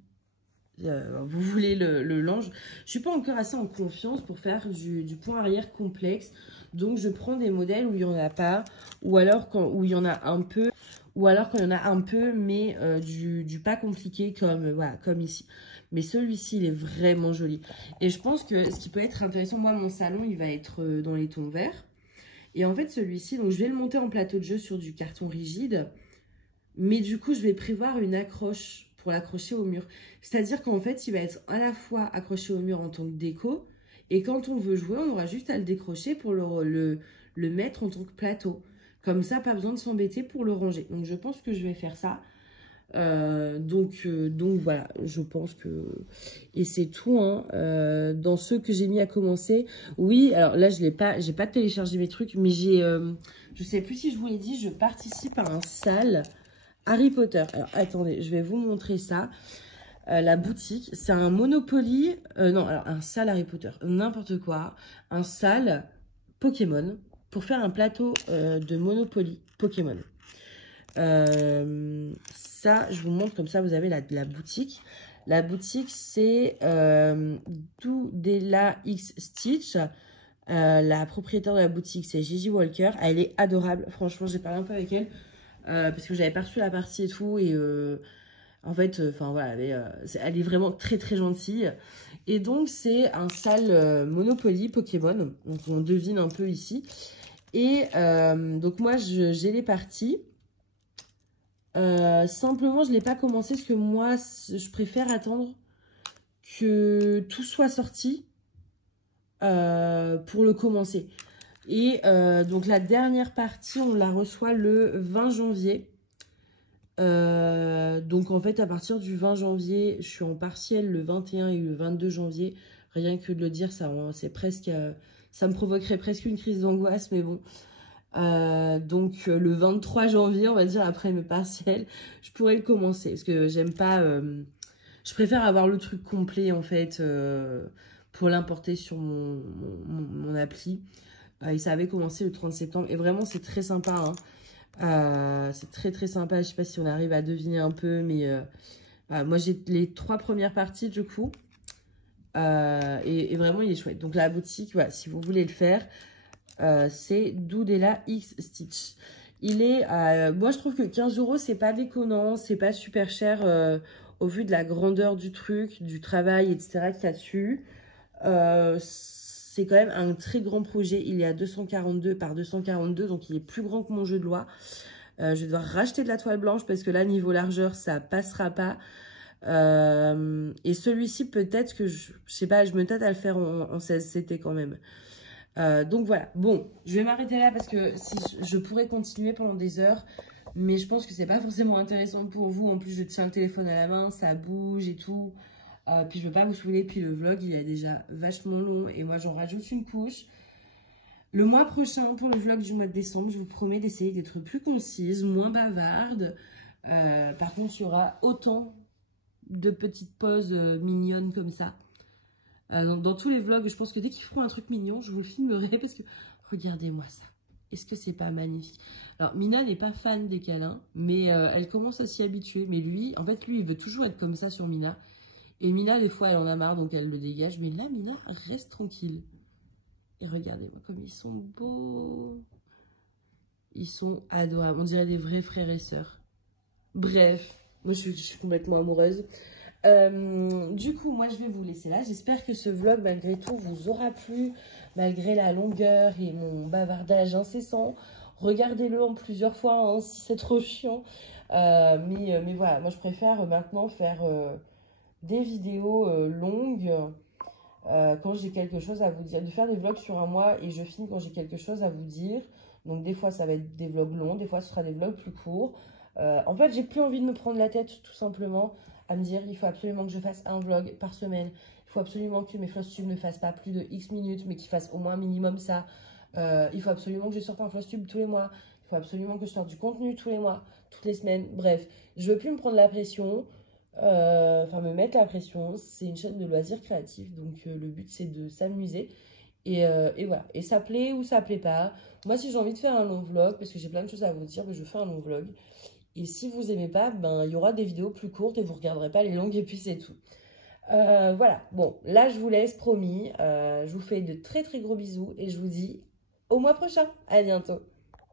vous voulez le linge. Je suis pas encore assez en confiance pour faire du point arrière complexe. Donc, je prends des modèles où il n'y en a pas, ou alors où il y en a un peu, ou alors quand il y en a un peu, mais du pas compliqué comme, voilà, comme ici. Mais celui-ci, il est vraiment joli. Et je pense que ce qui peut être intéressant, moi, mon salon, il va être dans les tons verts. Et en fait, celui-ci, donc je vais le monter en plateau de jeu sur du carton rigide. Mais du coup, je vais prévoir une accroche pour l'accrocher au mur. C'est-à-dire qu'en fait, il va être à la fois accroché au mur en tant que déco. Et quand on veut jouer, on aura juste à le décrocher pour le mettre en tant que plateau. Comme ça, pas besoin de s'embêter pour le ranger. Donc, je pense que je vais faire ça. Donc voilà, je pense que... Et c'est tout, hein. Dans ceux que j'ai mis à commencer. Oui, alors là, j'ai pas téléchargé mes trucs, mais j'ai... je sais plus si je vous l'ai dit, je participe à un sale Harry Potter. Alors, attendez, je vais vous montrer ça. La boutique, c'est un Monopoly. Non, alors, un sale Harry Potter. N'importe quoi. Un sale Pokémon. pour faire un plateau de Monopoly Pokémon. Ça, je vous montre, comme ça, vous avez la boutique. La boutique, c'est Doudela X Stitch. La propriétaire de la boutique, c'est Gigi Walker. Elle est adorable. Franchement, j'ai parlé un peu avec elle parce que j'avais pas reçu la partie et tout. Et en fait, enfin voilà, elle est vraiment très très gentille. Et donc, c'est un sale Monopoly Pokémon. Donc, on devine un peu ici. Et donc, moi, j'ai les parties. Simplement, je ne l'ai pas commencé parce que moi, je préfère attendre que tout soit sorti pour le commencer. Et donc, la dernière partie, on la reçoit le 20 janvier. Donc, en fait, à partir du 20 janvier, je suis en partiel le 21 et le 22 janvier. Rien que de le dire, ça, c'est presque, ça me provoquerait presque une crise d'angoisse, mais bon. Donc le 23 janvier, on va dire, après mes partiels, je pourrais le commencer. Parce que j'aime pas... je préfère avoir le truc complet, en fait, pour l'importer sur mon appli. Et ça avait commencé le 30 septembre. Et vraiment, c'est très sympa. Hein. C'est très, très sympa. Je sais pas si on arrive à deviner un peu, mais... moi, j'ai les 3 premières parties, du coup. Et vraiment, il est chouette. Donc, la boutique, voilà, si vous voulez le faire... c'est Doudela X Stitch. Il est, moi je trouve que 15 €, c'est pas déconnant, c'est pas super cher au vu de la grandeur du truc, du travail, etc. qu'il y a dessus. C'est quand même un très grand projet. Il est à 242 par 242, donc il est plus grand que mon jeu de loi. Je vais devoir racheter de la toile blanche parce que là, niveau largeur, ça passera pas. Et celui-ci, peut-être que, je sais pas, je me tâte à le faire en 16 CT quand même. Donc voilà, bon, je vais m'arrêter là parce que si je pourrais continuer pendant des heures, mais je pense que c'est pas forcément intéressant pour vous. En plus, je tiens le téléphone à la main, ça bouge et tout. Puis je veux pas vous saouler, puis le vlog il est déjà vachement long et moi j'en rajoute une couche. Le mois prochain, pour le vlog du mois de décembre, je vous promets d'essayer d'être plus concise, moins bavarde. Par contre, il y aura autant de petites pauses mignonnes comme ça. Dans tous les vlogs, je pense que dès qu'ils feront un truc mignon, je vous le filmerai parce que regardez-moi ça. Est-ce que c'est pas magnifique? Alors, Mina n'est pas fan des câlins, mais elle commence à s'y habituer. Mais lui, en fait, lui, il veut toujours être comme ça sur Mina. Et Mina, des fois, elle en a marre, donc elle le dégage. Mais là, Mina, reste tranquille. Et regardez-moi comme ils sont beaux. Ils sont adorables. On dirait des vrais frères et sœurs. Bref, moi, je suis complètement amoureuse. Du coup, moi, je vais vous laisser là. J'espère que ce vlog, malgré tout, vous aura plu, malgré la longueur et mon bavardage incessant. Regardez-le en plusieurs fois, hein, si c'est trop chiant. Mais voilà, moi, je préfère maintenant faire des vidéos longues quand j'ai quelque chose à vous dire. De faire des vlogs sur un mois et je filme quand j'ai quelque chose à vous dire. Donc, des fois, ça va être des vlogs longs, des fois, ce sera des vlogs plus courts. En fait, j'ai plus envie de me prendre la tête, tout simplement, à me dire il faut absolument que je fasse un vlog par semaine. Il faut absolument que mes floss tubes ne fassent pas plus de X minutes, mais qu'ils fassent au moins un minimum ça. Il faut absolument que je sorte un floss tube tous les mois. Il faut absolument que je sorte du contenu tous les mois, toutes les semaines. Bref, je veux plus me prendre la pression. Enfin, me mettre la pression. C'est une chaîne de loisirs créatifs, donc le but, c'est de s'amuser. Et voilà. Et ça plaît ou ça plaît pas. Moi, si j'ai envie de faire un long vlog, parce que j'ai plein de choses à vous dire, ben, je fais un long vlog. Et si vous aimez pas, ben il y aura des vidéos plus courtes et vous regarderez pas les longues et puis c'est tout. Voilà, bon, là je vous laisse, promis. Je vous fais de très très gros bisous et je vous dis au mois prochain. À bientôt.